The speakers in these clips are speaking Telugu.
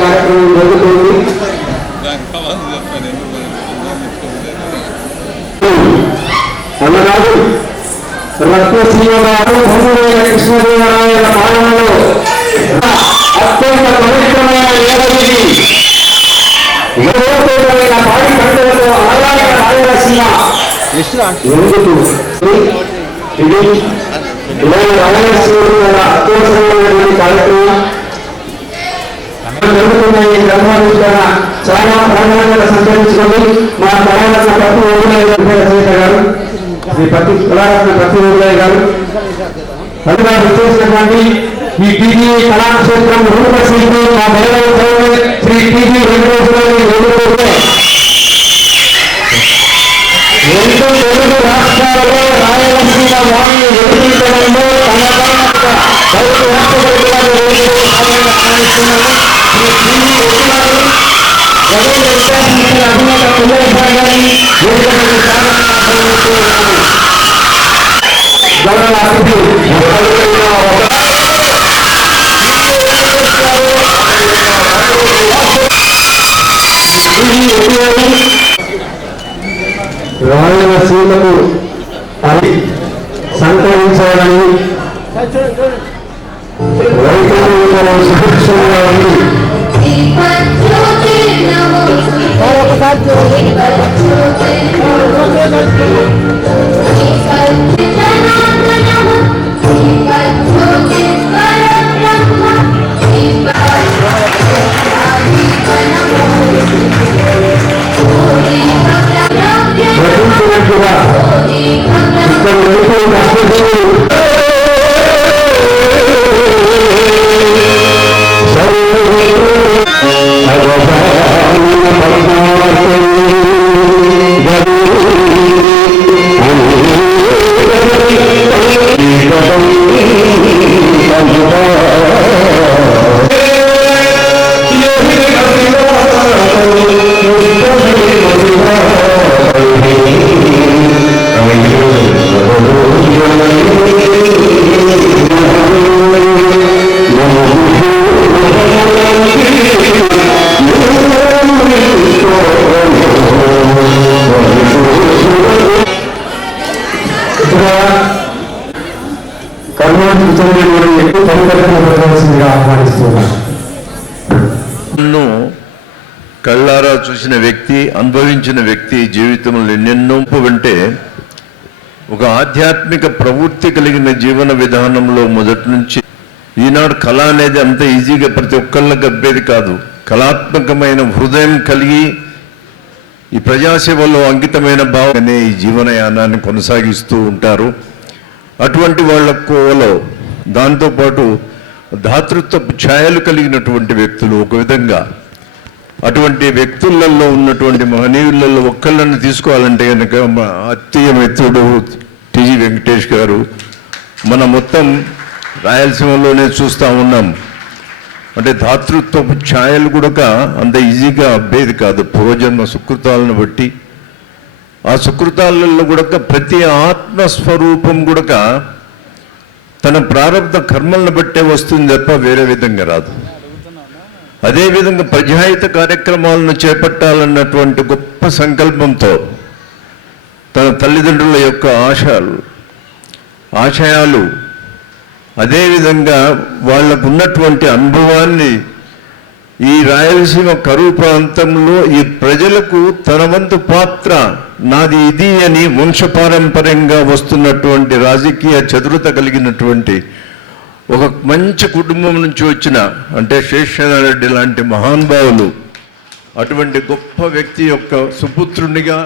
కార్యక్రమం జరుగుతుంది. అన్నగారు రత్నశ్రీరావు కృష్ణదేవరాయల పాలనలో అత్యంత పవిత్రమైన ఏడాది పాడి పంటలతో ఆదాయ రాయలసీమ ఇది రాయలసీమ అత్యవసరమైనటువంటి కార్యక్రమం జరుగుతున్న ఈ గ్రంథాలు చాలా ప్రాధాన్యత సంతరించుకొని మా కళారత్న ప్రతి రచయిత గారు శ్రీ కళారత్న ప్రతి ఊళ్ళయ్య గారు అందులో విచ్చేసినటువంటి ఈ టీజీ కళాక్షేత్రం రూపశిల్పి మా మేధావి శ్రీ టీజీ వెంకటేశ్వరరావు రెండు తెలుగు రాష్ట్రాలలో రాయలసీమ వాణి వెలిగించడంలో రాయలసీమకు అది సంతరించాలని రైతులు సుభిక్షంగా ఉంది. ప్రతించినట్టుగా ఇక్కడ రైతులు కష్టపడి కళ్ళారా చూసిన వ్యక్తి, అనుభవించిన వ్యక్తి జీవితంలో ఎన్నెన్నో అంటే ఒక ఆధ్యాత్మిక ప్రవృత్తి కలిగిన జీవన విధానంలో మొదటి నుంచి ఈనాడు కళ అనేది అంత ఈజీగా ప్రతి ఒక్కళ్ళకి అబ్బేది కాదు. కళాత్మకమైన హృదయం కలిగి ఈ ప్రజాసేవలో అంకితమైన భావనే ఈ జీవనయానాన్ని కొనసాగిస్తూ ఉంటారు. అటువంటి వాళ్ళ కోవలో దాంతోపాటు దాతృత్వ ఛాయలు కలిగినటువంటి వ్యక్తులు ఒక విధంగా అటువంటి వ్యక్తులలో ఉన్నటువంటి మహనీయులలో ఒక్కళ్ళని తీసుకోవాలంటే కనుక మా అత్యయ మిత్రుడు టీజీ వెంకటేష్ గారు. మన మొత్తం రాయలసీమలోనే చూస్తూ ఉన్నాం. అంటే దాతృత్వ ఛాయలు కూడా అంత ఈజీగా అబ్బేది కాదు. పూర్వజన్మ సుకృతాలను బట్టి ఆ సుకృతాలలో కూడా ప్రతి ఆత్మస్వరూపం కూడా తన ప్రారంభ కర్మలను బట్టే వస్తుంది తప్ప వేరే విధంగా రాదు. అదేవిధంగా ప్రజాహిత కార్యక్రమాలను చేపట్టాలన్నటువంటి గొప్ప సంకల్పంతో తన తల్లిదండ్రుల యొక్క ఆశయాలు అదేవిధంగా వాళ్లకు ఉన్నటువంటి అనుభవాన్ని ఈ రాయలసీమ కరువు ప్రాంతంలో ఈ ప్రజలకు తన వంతు పాత్ర నాది ఇది అని వంశపారంపర్యంగా వస్తున్నటువంటి రాజకీయ చతురత కలిగినటువంటి ఒక మంచి కుటుంబం నుంచి వచ్చిన అంటే శేషనారెడ్డి లాంటి మహానుభావులు అటువంటి గొప్ప వ్యక్తి యొక్క సుపుత్రునిగా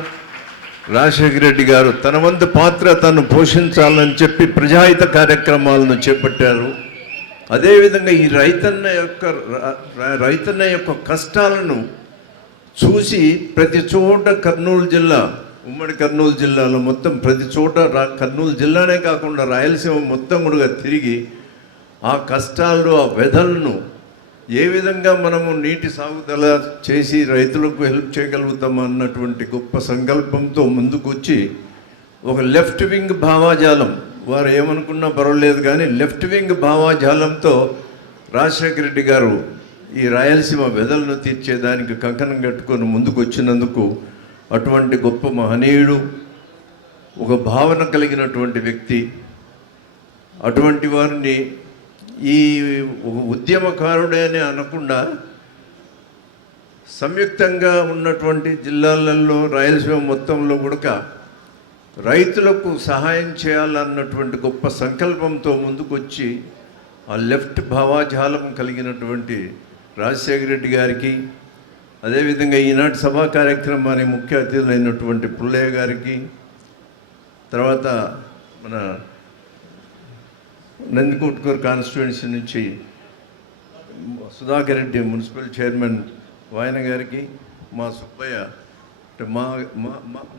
రాజశేఖర రెడ్డి గారు తన వంతు పాత్ర తను పోషించాలని చెప్పి ప్రజాహిత కార్యక్రమాలను చేపట్టారు. అదేవిధంగా ఈ రైతన్న యొక్క కష్టాలను చూసి ప్రతి చోట కర్నూలు జిల్లా ఉమ్మడి కర్నూలు జిల్లాలో మొత్తం ప్రతి చోట కర్నూలు జిల్లానే కాకుండా రాయలసీమ మొత్తం కూడా తిరిగి ఆ కష్టాలు, ఆ వ్యధలను ఏ విధంగా మనము నీటి సాగుదల చేసి రైతులకు హెల్ప్ చేయగలుగుతాం అన్నటువంటి గొప్ప సంకల్పంతో ముందుకు వచ్చి ఒక లెఫ్ట్ వింగ్ భావాజాలం, వారు ఏమనుకున్నా పర్వాలేదు కానీ లెఫ్ట్ వింగ్ భావాజాలంతో రాజశేఖర రెడ్డి గారు ఈ రాయలసీమ వెదలను తీర్చేదానికి కంకణం కట్టుకొని ముందుకు వచ్చినందుకు, అటువంటి గొప్ప మహనీయుడు, ఒక భావన కలిగినటువంటి వ్యక్తి, అటువంటి వారిని ఈ ఉద్యమకారుడే అని అనకుండా సంయుక్తంగా ఉన్నటువంటి జిల్లాలలో రాయలసీమ మొత్తంలో కూడా రైతులకు సహాయం చేయాలన్నటువంటి గొప్ప సంకల్పంతో ముందుకొచ్చి ఆ లెఫ్ట్ భావాజాలం కలిగినటువంటి రాజశేఖర రెడ్డి గారికి, అదేవిధంగా ఈనాటి సభా కార్యక్రమానికి ముఖ్య అతిథులైనటువంటి పుల్లయ్య గారికి, తర్వాత మన నందికొట్కూరు కాన్స్టిట్యుయెన్సీ నుంచి సుధాకర్ రెడ్డి మున్సిపల్ చైర్మన్ వాయన గారికి, మా సుబ్బయ్య అంటే మా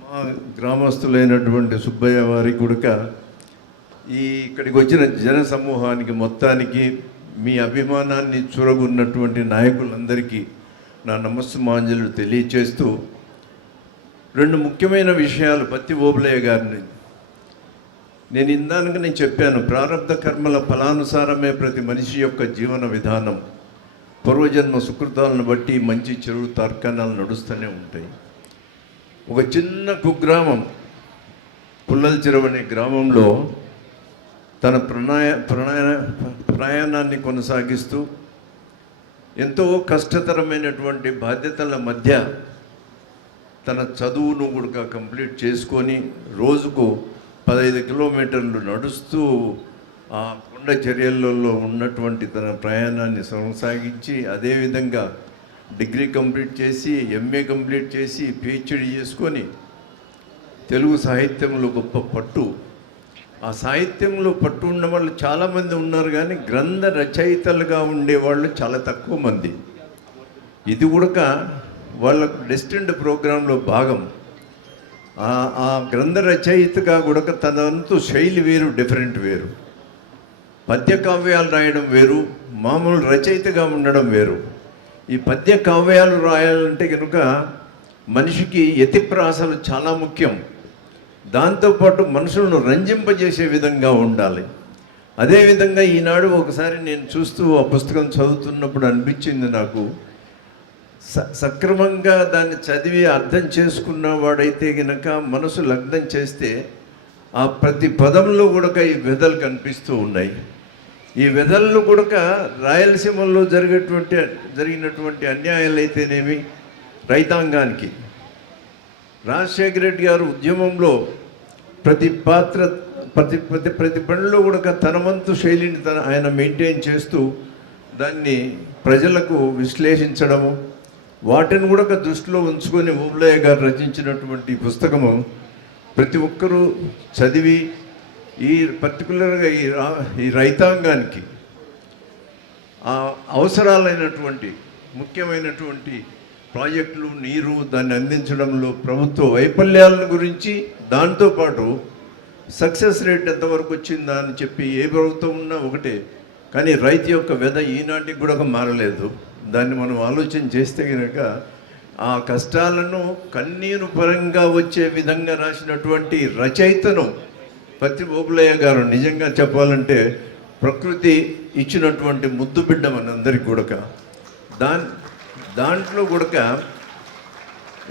మా గ్రామస్తులైనటువంటి సుబ్బయ్య వారికి కూడా ఇక్కడికి వచ్చిన జన సమూహానికి మొత్తానికి మీ అభిమానాన్ని చూరగొన్నటువంటి నాయకులందరికీ నా నమస్సుమాంజలు తెలియచేస్తూ, రెండు ముఖ్యమైన విషయాలు పత్తి ఓబులయ్య గారిని నేను ఇందాక చెప్పాను. ప్రారంధ కర్మల ఫలానుసారమే ప్రతి మనిషి యొక్క జీవన విధానం. పూర్వజన్మ సుకృతాలను బట్టి మంచి చెడు తర్కణాలు నడుస్తూనే ఉంటాయి. ఒక చిన్న కుగ్రామం పుల్లల చెరువు అనే గ్రామంలో తన ప్రయాణాన్ని కొనసాగిస్తూ ఎంతో కష్టతరమైనటువంటి బాధ్యతల మధ్య తన చదువును కూడా కంప్లీట్ చేసుకొని రోజుకు 15 కిలోమీటర్లు నడుస్తూ ఆ కొండ చర్యలలో ఉన్నటువంటి తన ప్రయాణాన్ని కొనసాగించి, అదేవిధంగా డిగ్రీ కంప్లీట్ చేసి, ఎంఏ కంప్లీట్ చేసి, పిహెచ్డి చేసుకొని తెలుగు సాహిత్యంలో గొప్ప పట్టు, ఆ సాహిత్యంలో పట్టు ఉన్న వాళ్ళు చాలామంది ఉన్నారు కానీ గ్రంథ రచయితలుగా ఉండేవాళ్ళు చాలా తక్కువ మంది. ఇది కూడా వాళ్ళకు డెస్టిన్డ్ ప్రోగ్రాంలో భాగం. ఆ గ్రంథ రచయితగా కూడా తనంతు శైలి వేరు, డిఫరెంట్ వేరు. పద్య కావ్యాలు రాయడం వేరు, మామూలు రచయితగా ఉండడం వేరు. ఈ పద్య కావ్యాలు రాయాలంటే కనుక మనిషికి యతిప్రాసలు చాలా ముఖ్యం. దాంతోపాటు మనుషులను రంజింపజేసే విధంగా ఉండాలి. అదేవిధంగా ఈనాడు ఒకసారి నేను చూస్తూ ఆ పుస్తకం చదువుతున్నప్పుడు అనిపించింది నాకు, సక్రమంగా దాన్ని చదివి అర్థం చేసుకున్న వాడైతే కనుక మనసు లగ్నం చేస్తే ఆ ప్రతి పదంలో కూడా ఈ వెదలు కనిపిస్తూ ఉన్నాయి. ఈ వెదల్లో కూడా రాయలసీమలో జరిగినటువంటి అన్యాయాలు అయితేనేమి, రైతాంగానికి రాజశేఖర రెడ్డి గారు ఉద్యమంలో ప్రతి పనిలో కూడా తన వంతు శైలిని ఆయన మెయింటైన్ చేస్తూ దాన్ని ప్రజలకు విశ్లేషించడము, వాటిని కూడా దృష్టిలో ఉంచుకొని ఓబులయ్య గారు రచించినటువంటి పుస్తకము ప్రతి ఒక్కరూ చదివి పర్టికులర్గా ఈ రైతాంగానికి అవసరాలైనటువంటి ముఖ్యమైనటువంటి ప్రాజెక్టులు, నీరు, దాన్ని అందించడంలో ప్రభుత్వ వైఫల్యాల గురించి, దాంతోపాటు సక్సెస్ రేట్ ఎంతవరకు వచ్చిందా అని చెప్పి, ఏ ప్రభుత్వం ఉన్నా ఒకటే కానీ రైతు యొక్క వ్యధ ఈనాటికి కూడా మారలేదు. దాన్ని మనం ఆలోచన చేస్తే కనుక ఆ కష్టాలను కన్నీరు పరంగా వచ్చే విధంగా రాసినటువంటి రచయితను పత్తి ఓబులయ్య గారు నిజంగా చెప్పాలంటే ప్రకృతి ఇచ్చినటువంటి ముద్దు బిడ్డ మనందరికీ కూడా. దాంట్లో కూడా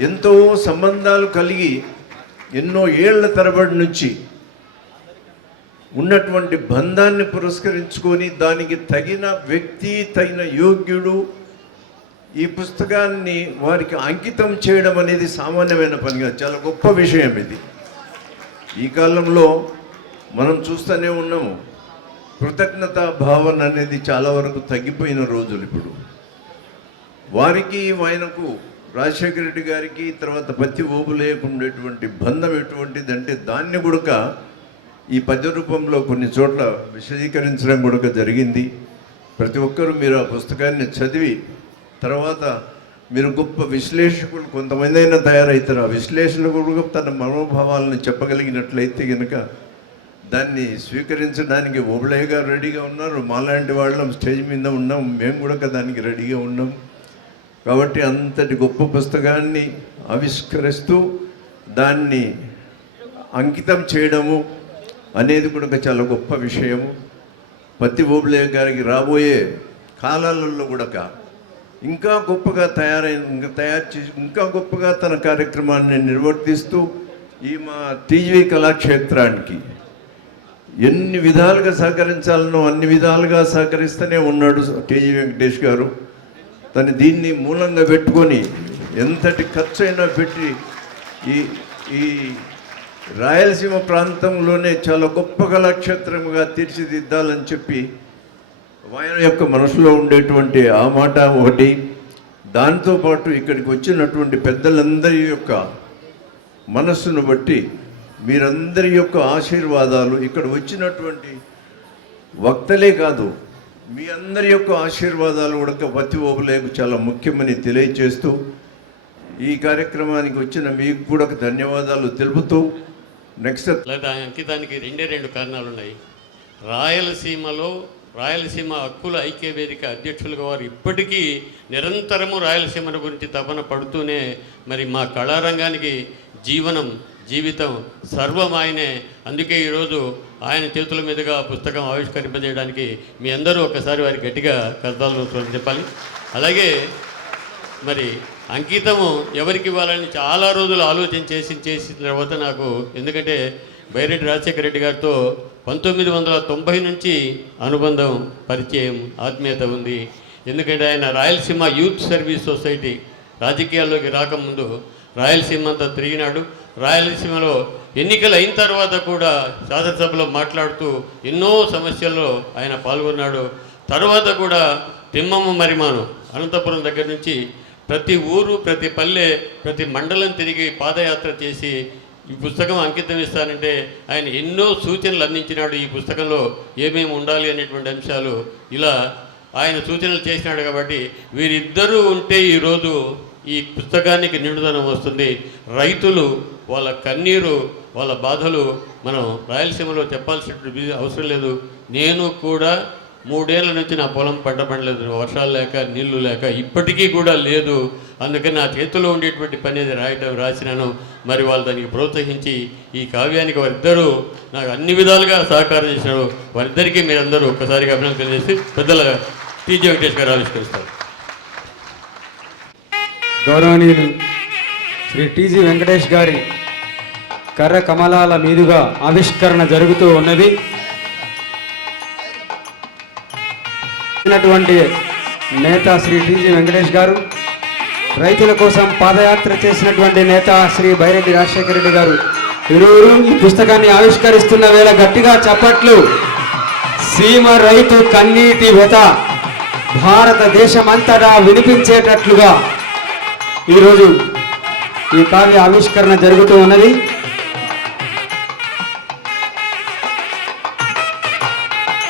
ఎంతో సంబంధాలు కలిగి ఎన్నో ఏళ్ల తరబడి నుంచి ఉన్నటువంటి బంధాన్ని పురస్కరించుకొని దానికి తగిన వ్యక్తి, తగిన యోగ్యుడు ఈ పుస్తకాన్ని వారికి అంకితం చేయడం అనేది సామాన్యమైన పనిగా చాలా గొప్ప విషయం. ఇది ఈ కాలంలో మనం చూస్తూనే ఉన్నాము. కృతజ్ఞతా భావన అనేది చాలా వరకు తగ్గిపోయిన రోజులు ఇప్పుడు. వారికి ఆయనకు రాజశేఖర రెడ్డి గారికి తర్వాత పత్తి ఓబులయ్యకు ఉండేటువంటి బంధం ఎటువంటిదంటే దాన్ని కూడా ఈ పద్య రూపంలో కొన్ని చోట్ల విశదీకరించడం కూడా జరిగింది. ప్రతి ఒక్కరూ మీరు ఆ పుస్తకాన్ని చదివి తర్వాత మీరు గొప్ప విశ్లేషకులు కొంతమంది అయినా తయారవుతారు. ఆ విశ్లేషకుడు తన మనోభావాలను చెప్పగలిగినట్లయితే కనుక దాన్ని స్వీకరించడానికి ఓబుళయ్య గారు రెడీగా ఉన్నారు. మాలాంటి వాళ్ళం స్టేజ్ మీద ఉన్నాం, మేము కూడా దానికి రెడీగా ఉన్నాం. కాబట్టి అంతటి గొప్ప పుస్తకాన్ని ఆవిష్కరిస్తూ దాన్ని అంకితం చేయడము అనేది కూడా చాలా గొప్ప విషయము. పత్తి ఓబుళయ్య గారికి రాబోయే కాలాలలో కూడా ఇంకా గొప్పగా తయారు చేసి ఇంకా గొప్పగా తన కార్యక్రమాన్ని నిర్వర్తిస్తూ ఈ మా టీజీ కళాక్షేత్రానికి ఎన్ని విధాలుగా సహకరించాలనో అన్ని విధాలుగా సహకరిస్తూనే ఉన్నాడు టీజీ వెంకటేష్ గారు. తను దీన్ని మూలంగా పెట్టుకొని ఎంతటి ఖర్చు అయినా పెట్టి ఈ రాయలసీమ ప్రాంతంలోనే చాలా గొప్ప కళాక్షేత్రముగా తీర్చిదిద్దాలని చెప్పి ఆయన యొక్క మనసులో ఉండేటువంటి ఆ మాట ఒకటి. దాంతోపాటు ఇక్కడికి వచ్చినటువంటి పెద్దలందరి యొక్క మనస్సును బట్టి మీరందరి యొక్క ఆశీర్వాదాలు, ఇక్కడ వచ్చినటువంటి వక్తలే కాదు మీ అందరి యొక్క ఆశీర్వాదాలు కూడా పత్తి ఓబుళయ్యకు చాలా ముఖ్యమని తెలియజేస్తూ ఈ కార్యక్రమానికి వచ్చిన మీకు కూడా ధన్యవాదాలు తెలుపుతూ నెక్స్ట్ అంకితానికి రెండు కారణాలు ఉన్నాయి. రాయలసీమ హక్కుల ఐక్య వేదిక అధ్యక్షులుగా వారు ఇప్పటికీ నిరంతరము రాయలసీమ గురించి తపన పడుతూనే మరి మా కళారంగానికి జీవితం సర్వం ఆయనే. అందుకే ఈరోజు ఆయన చేతుల మీదుగా పుస్తకం ఆవిష్కరింపజేయడానికి మీ అందరూ ఒకసారి వారి గట్టిగా కర్తాలు చెప్పాలి. అలాగే మరి అంకితము ఎవరికి ఇవ్వాలని చాలా రోజులు ఆలోచన చేసిన తర్వాత నాకు, ఎందుకంటే బైరెడ్డి రాజశేఖర రెడ్డి గారితో 1990 నుంచి అనుబంధం, పరిచయం, ఆత్మీయత ఉంది. ఎందుకంటే ఆయన రాయలసీమ యూత్ సర్వీస్ సొసైటీ రాజకీయాల్లోకి రాకముందు రాయలసీమ అంతా తిరిగినాడు. రాయలసీమలో ఎన్నికలు అయిన తర్వాత కూడా శాసనసభలో మాట్లాడుతూ ఎన్నో సమస్యల్లో ఆయన పాల్గొన్నాడు. తర్వాత కూడా తిమ్మమ్మ మరిమాను అనంతపురం దగ్గర నుంచి ప్రతి ఊరు, ప్రతి పల్లె, ప్రతి మండలం తిరిగి పాదయాత్ర చేసి ఈ పుస్తకం అంకితం ఇస్తానంటే ఆయన ఎన్నో సూచనలు అందించినాడు. ఈ పుస్తకంలో ఏమేమి ఉండాలి అనేటువంటి అంశాలు ఇలా ఆయన సూచనలు చేసినాడు. కాబట్టి వీరిద్దరూ ఉంటే ఈరోజు ఈ పుస్తకానికి నిండుదనం వస్తుంది. రైతులు వాళ్ళ కన్నీరు, వాళ్ళ బాధలు మనం రాయలసీమలో చెప్పాల్సిన అవసరం లేదు. నేను కూడా 3 ఏళ్ల నుంచి నా పొలం పంట పండలేదు, వర్షాలు లేక, నీళ్లు లేక, ఇప్పటికీ కూడా లేదు. అందుకని నా చేతిలో ఉండేటువంటి పని అది రాసినాను. మరి వాళ్ళు దానికి ప్రోత్సహించి ఈ కావ్యానికి వారిద్దరూ నాకు అన్ని విధాలుగా సహకారం చేసినారు. వారిద్దరికీ మీరందరూ ఒక్కసారిగా అభినందనలు చేసి పెద్దల టీజీ వెంకటేష్ గారు ఆవిష్కరిస్తారు. గౌరవనీయులు శ్రీ టీజీ వెంకటేష్ గారి కర్ర కమలాల మీదుగా ఆవిష్కరణ జరుగుతూ ఉన్నది. నేత శ్రీ టీజీ వెంకటేష్ గారు, రైతుల కోసం పాదయాత్ర చేసినటువంటి నేత శ్రీ బైరెడ్డి రాజశేఖర రెడ్డి గారు ఇరువురు ఈ పుస్తకాన్ని ఆవిష్కరిస్తున్న వేళ గట్టిగా చప్పట్లు. సీమ రైతు కన్నీటి వ్యత భారతదేశమంతటా వినిపించేటట్లుగా ఈరోజు ఈ కావ్య ఆవిష్కరణ జరుగుతూ ఉన్నది.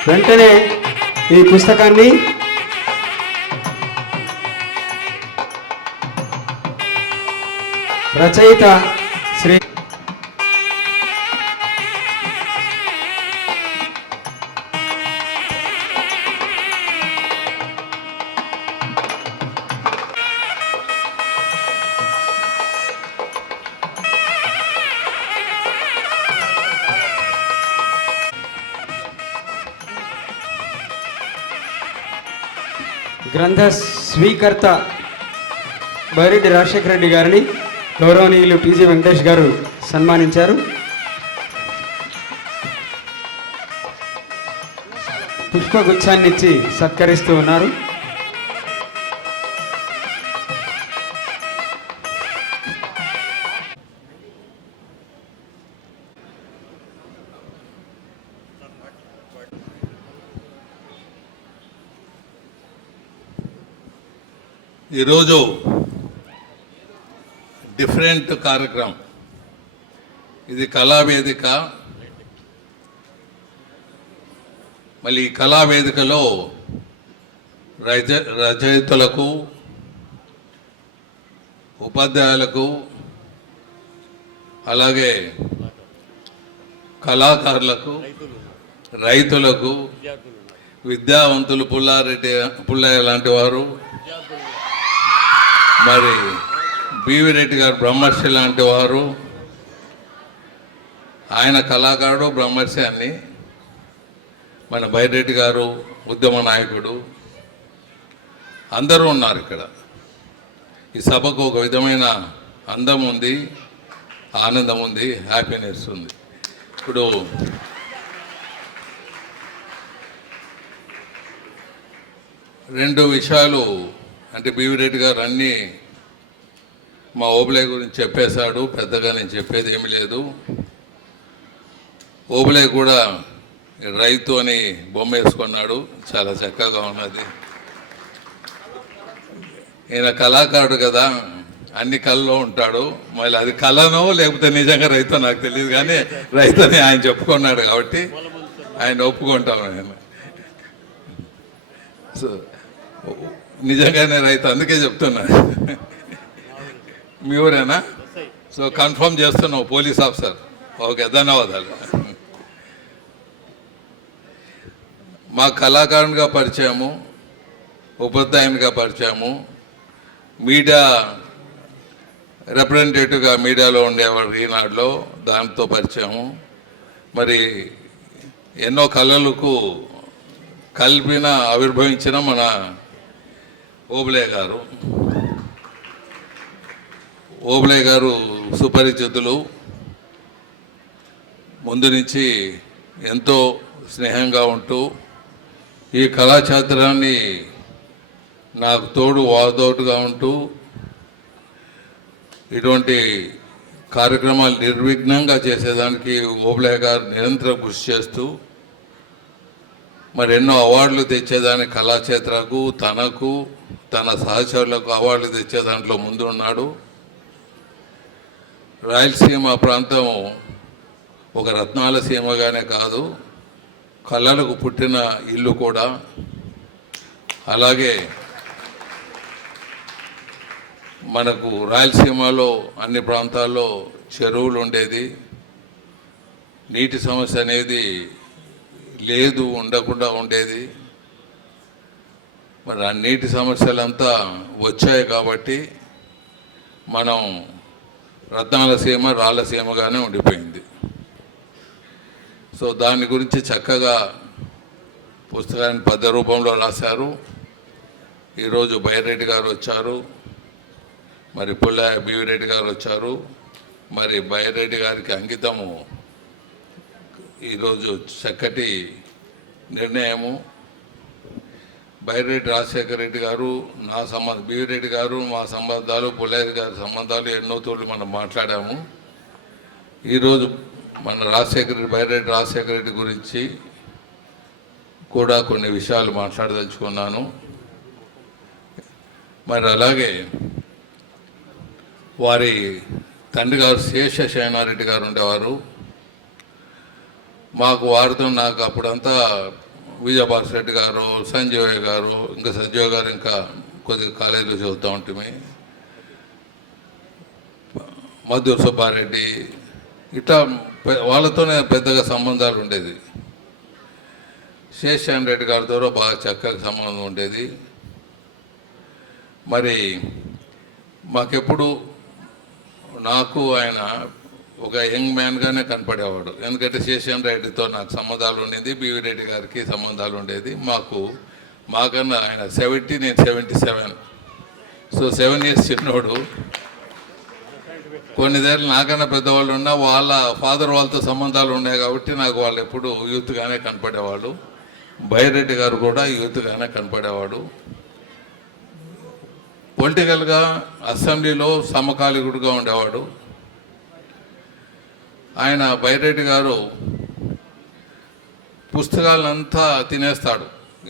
వెంటనే ఈ పుస్తకాన్ని రచయిత శ్రీ గ్రంథ స్వీకర్త బైరెడ్డి రాజశేఖర రెడ్డి గారిని గౌరవనీయులు టీజీ వెంకటేష్ గారు సన్మానించారు. పుష్పగుచ్ఛాన్ని ఇచ్చి సత్కరిస్తూ ఉన్నారు. ఈరోజు డిఫరెంట్ కార్యక్రమం. ఇది కళావేదిక. మళ్ళీ ఈ కళావేదికలో రచయితలకు, ఉపాధ్యాయులకు, అలాగే కళాకారులకు, రైతులకు, విద్యావంతులు పుల్లయ్య లాంటి వారు, మరి బివి రెడ్డి గారు బ్రహ్మర్షి లాంటి వారు, ఆయన కళాకారుడు బ్రహ్మర్షి అని, మన బైరెడ్డి గారు ఉద్యమ నాయకుడు, అందరూ ఉన్నారు ఇక్కడ. ఈ సభకు ఒక విధమైన అందం ఉంది, ఆనందం ఉంది, హ్యాపీనెస్ ఉంది. ఇప్పుడు రెండు విషయాలు అంటే బివి రెడ్డి గారు అన్నీ మా ఓబులే గురించి చెప్పేశాడు, పెద్దగా నేను చెప్పేది ఏమీ లేదు. ఓబులే కూడా రైతు అని బొమ్మ వేసుకున్నాడు, చాలా చక్కగా ఉన్నది. ఈయన కళాకారుడు కదా, అన్ని కళలో ఉంటాడు. మళ్ళీ అది కళనో లేకపోతే నిజంగా రైతు నాకు తెలియదు, కానీ రైతు అని ఆయన చెప్పుకున్నాడు కాబట్టి ఆయన ఒప్పుకుంటాం. నేను సో నిజంగానే రైతు, అందుకే చెప్తున్నా. మీ ఊరేనా? సో కన్ఫర్మ్ చేస్తున్నావు పోలీస్ ఆఫీసర్. ఓకే, ధన్యవాదాలు. మా కళాకారునిగా పరిచయము, ఉపాధ్యాయునిగా పరిచయము, మీడియా రిప్రజెంటేటివ్గా మీడియాలో ఉండేవాడు ఈనాడులో, దాంతో పరిచయము. మరి ఎన్నో కళలకు కల్పిన ఆవిర్భవించిన మన ఓబులే గారు. ఓబులే గారు సుపరిచితులు, ముందు నుంచి ఎంతో స్నేహంగా ఉంటూ ఈ కళాక్షేత్రాన్ని నాకు తోడు వాదోటుగా ఉంటూ ఇటువంటి కార్యక్రమాలు నిర్విఘ్నంగా చేసేదానికి ఓబులే గారు నిరంతరం కృషి చేస్తూ మరి ఎన్నో అవార్డులు తెచ్చేదానికి కళాక్షేత్రకు, తనకు, తన సహచరులకు అవార్డులు తెచ్చే దాంట్లో ముందు ఉన్నాడు. రాయలసీమ ప్రాంతం ఒక రత్నాల సీమగానే కాదు, కళలకు పుట్టిన ఇల్లు కూడా. అలాగే మనకు రాయలసీమలో అన్ని ప్రాంతాల్లో చెరువులు ఉండేది, నీటి సమస్య అనేది లేదు, ఉండకుండా ఉండేది. మరి ఆ నీటి సమస్యలంతా వచ్చాయి కాబట్టి మనం రత్నాలసీమ రాయలసీమగానే ఉండిపోయింది. సో దాని గురించి చక్కగా పుస్తకాన్ని పద్య రూపంలో రాశారు. ఈరోజు బైరెడ్డి గారు వచ్చారు, మరి పుల్లయ్య బివి రెడ్డి గారు వచ్చారు. మరి బైరెడ్డి గారికి అంకితము ఈరోజు చక్కటి నిర్ణయము. బైరెడ్డి రాజశేఖర రెడ్డి గారు, నా బివి రెడ్డి గారు, మా సంబంధాలు, పుల్లయ్య గారి సంబంధాలు ఎన్నో తోళ్ళు మనం మాట్లాడాము. ఈరోజు మన బైరెడ్డి రాజశేఖర రెడ్డి గురించి కూడా కొన్ని విషయాలు మాట్లాడదలుచుకున్నాను. మరి అలాగే వారి తండ్రి గారు శేషశయనారెడ్డి గారు ఉండేవారు. మాకు వారితో నాకు అప్పుడంతా విజయపాల్ రెడ్డి గారు, సంజయ్ గారు, ఇంకా సంజయ్ గారు ఇంకా కొద్దిగా కాలేజీలో చదువుతూ ఉంటుంది, మధుర్ సుబ్బారెడ్డి, ఇట్లా వాళ్ళతోనే పెద్దగా సంబంధాలు ఉండేది. శేషాన్ రెడ్డి గారితో బాగా చక్కగా సంబంధం ఉండేది. మరి మాకెప్పుడు నాకు ఆయన ఒక యంగ్ మ్యాన్గానే కనపడేవాడు. ఎందుకంటే శేషాన్ రెడ్డితో నాకు సంబంధాలు ఉండేది, బివి రెడ్డి గారికి సంబంధాలు ఉండేది. మాకన్నా ఆయన 70, నేను 77. సో 7 years చిన్నోడు. కొన్నిదేళ్ళు నాకన్నా పెద్దవాళ్ళు ఉన్నా వాళ్ళ ఫాదర్ వాళ్ళతో సంబంధాలు ఉన్నాయి కాబట్టి నాకు వాళ్ళు ఎప్పుడు యూత్గానే కనపడేవాళ్ళు. బైరెడ్డి గారు కూడా యూత్గానే కనపడేవాడు. పొలిటికల్గా అసెంబ్లీలో సమకాలీకుడుగా ఉండేవాడు. ఆయన బైరెడ్డి గారు పుస్తకాలంతా తినేస్తాడు,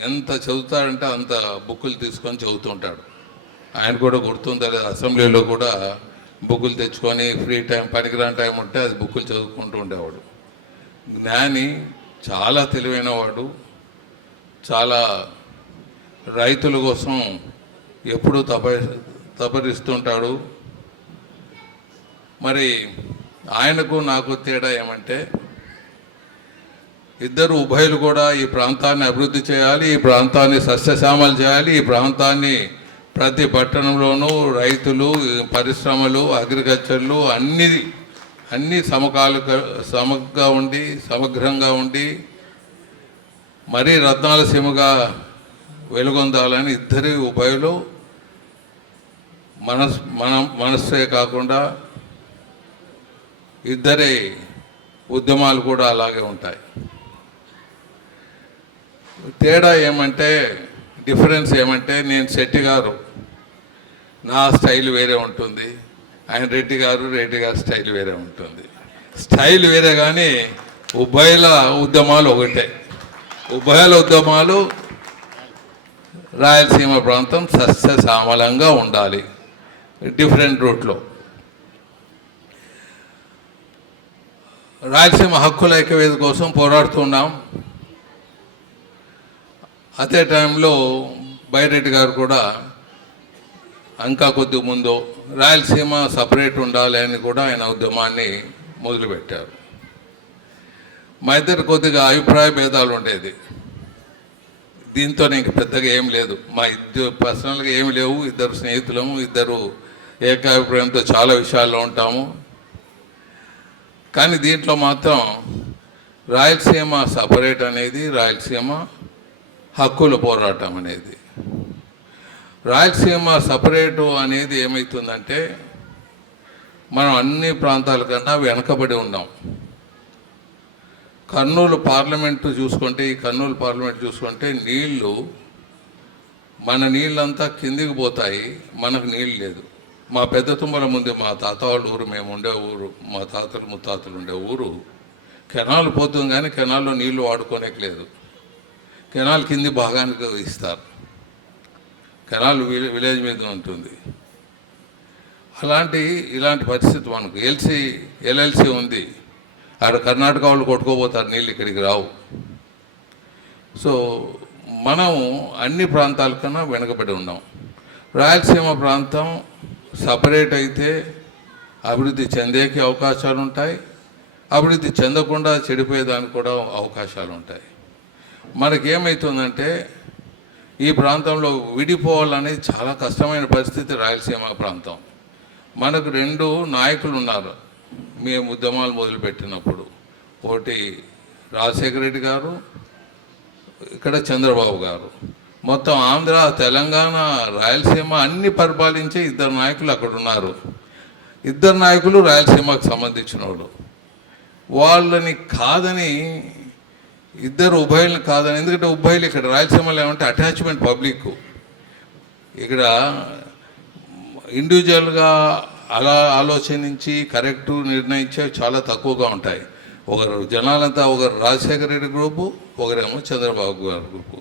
ఎంత చదువుతాడంటే అంత బుక్కులు తీసుకొని చదువుతుంటాడు. ఆయన కూడా గుర్తుందా, అసెంబ్లీలో కూడా బుక్కులు తెచ్చుకొని ఫ్రీ టైం, పనికిరాని టైం ఉంటే అది బుక్కులు చదువుకుంటూ ఉండేవాడు. జ్ఞాని, చాలా తెలివైన వాడు, చాలా రైతుల కోసం ఎప్పుడూ తపరిస్తుంటాడు. మరి ఆయనకు నాకు తేడా ఏమంటే ఇద్దరు ఉభయులు కూడా ఈ ప్రాంతాన్ని అభివృద్ధి చేయాలి, ఈ ప్రాంతాన్ని సస్యశ్యామలు చేయాలి, ఈ ప్రాంతాన్ని ప్రతి పట్టణంలోనూ రైతులు, పరిశ్రమలు, అగ్రికల్చర్లు అన్ని సమగ్రంగా ఉండి మరీ రత్నాల సీమగా వెలుగొందాలని ఇద్దరి ఉభయులు మనస్సే కాకుండా ఇద్దరి ఉద్యమాలు కూడా అలాగే ఉంటాయి. తేడా ఏమంటే, డిఫరెన్స్ ఏమంటే, నేను శెట్టి గారు నా స్టైల్ వేరే ఉంటుంది, ఆయన రెడ్డి గారు స్టైల్ వేరే ఉంటుంది. స్టైల్ వేరే కానీ ఉభయల ఉద్యమాలు ఒకటే. ఉభయల ఉద్యమాలు రాయలసీమ ప్రాంతం సస్యశ్యామలంగా ఉండాలి, డిఫరెంట్ రూట్లో. రాయలసీమ హక్కుల ఐక్యవేదిక కోసం పోరాడుతున్నాం. అదే టైంలో బైరెడ్డి గారు కూడా ఇంకా కొద్ది ముందు రాయలసీమ సపరేట్ ఉండాలి అని కూడా ఆయన ఉద్యమాన్ని మొదలుపెట్టారు. మా ఇద్దరు కొద్దిగా అభిప్రాయ భేదాలు ఉండేది. దీంతో ఇంక పెద్దగా ఏం లేదు, మా ఇద్దరు పర్సనల్గా ఏమి లేవు. ఇద్దరు స్నేహితులము, ఇద్దరు ఏకాభిప్రాయంతో చాలా విషయాల్లో ఉంటాము. కానీ దీంట్లో మాత్రం రాయలసీమ సపరేట్ అనేది, రాయలసీమ హక్కుల పోరాటం అనేది, రాయలసీమ సపరేటు అనేది ఏమవుతుందంటే మనం అన్ని ప్రాంతాల కన్నా వెనకబడి ఉన్నాం. కర్నూలు పార్లమెంటు చూసుకుంటే, ఈ కర్నూలు పార్లమెంట్ చూసుకుంటే మన నీళ్ళంతా కిందికి పోతాయి, మనకు నీళ్ళు లేదు. మా పెద్ద తుమ్మల ముందు మా తాత వాళ్ళ ఊరు, మేము ఉండే ఊరు, మా తాతలు ముత్తాతలు ఉండే ఊరు, కెనాల్ పోతుంది కానీ కెనాల్లో నీళ్లు వాడుకోనేకి లేదు. కెనాల్ కింది భాగానికి ఇస్తారు, కెనాల్ విలేజ్ మీద ఉంటుంది. ఇలాంటి పరిస్థితి మనకు ఎల్ఎల్సి ఉంది. అక్కడ కర్ణాటక వాళ్ళు కొట్టుకోపోతారు, నీళ్ళు ఇక్కడికి రావు. సో మనం అన్ని ప్రాంతాల కన్నా వెనకబడి ఉన్నాం. రాయలసీమ ప్రాంతం సపరేట్ అయితే అభివృద్ధి చెందేకి అవకాశాలు ఉంటాయి, అభివృద్ధి చెందకుండా చెడిపోయేదానికి కూడా అవకాశాలు ఉంటాయి. మనకేమవుతుందంటే ఈ ప్రాంతంలో విడిపోవాలనేది చాలా కష్టమైన పరిస్థితి. రాయలసీమ ప్రాంతం మనకు 2 నాయకులు ఉన్నారు మేము ఉద్యమాలు మొదలుపెట్టినప్పుడు. ఒకటి రాజశేఖర రెడ్డి గారు, ఇక్కడ చంద్రబాబు గారు. మొత్తం ఆంధ్ర, తెలంగాణ, రాయలసీమ అన్ని పరిపాలించే 2 నాయకులు అక్కడ ఉన్నారు. 2 నాయకులు రాయలసీమకు సంబంధించిన వాళ్ళు. వాళ్ళని కాదని, ఉభయలను కాదని, ఎందుకంటే ఉభయలు ఇక్కడ రాయలసీమలో ఏమంటే అటాచ్మెంట్ పబ్లిక్. ఇక్కడ ఇండివిజువల్గా అలా ఆలోచించి కరెక్టు నిర్ణయించే చాలా తక్కువగా ఉంటాయి. ఒకరు జనాలంతా, ఒకరు రాజశేఖర రెడ్డి గ్రూపు, ఒకరేమో చంద్రబాబు గారి గ్రూపు.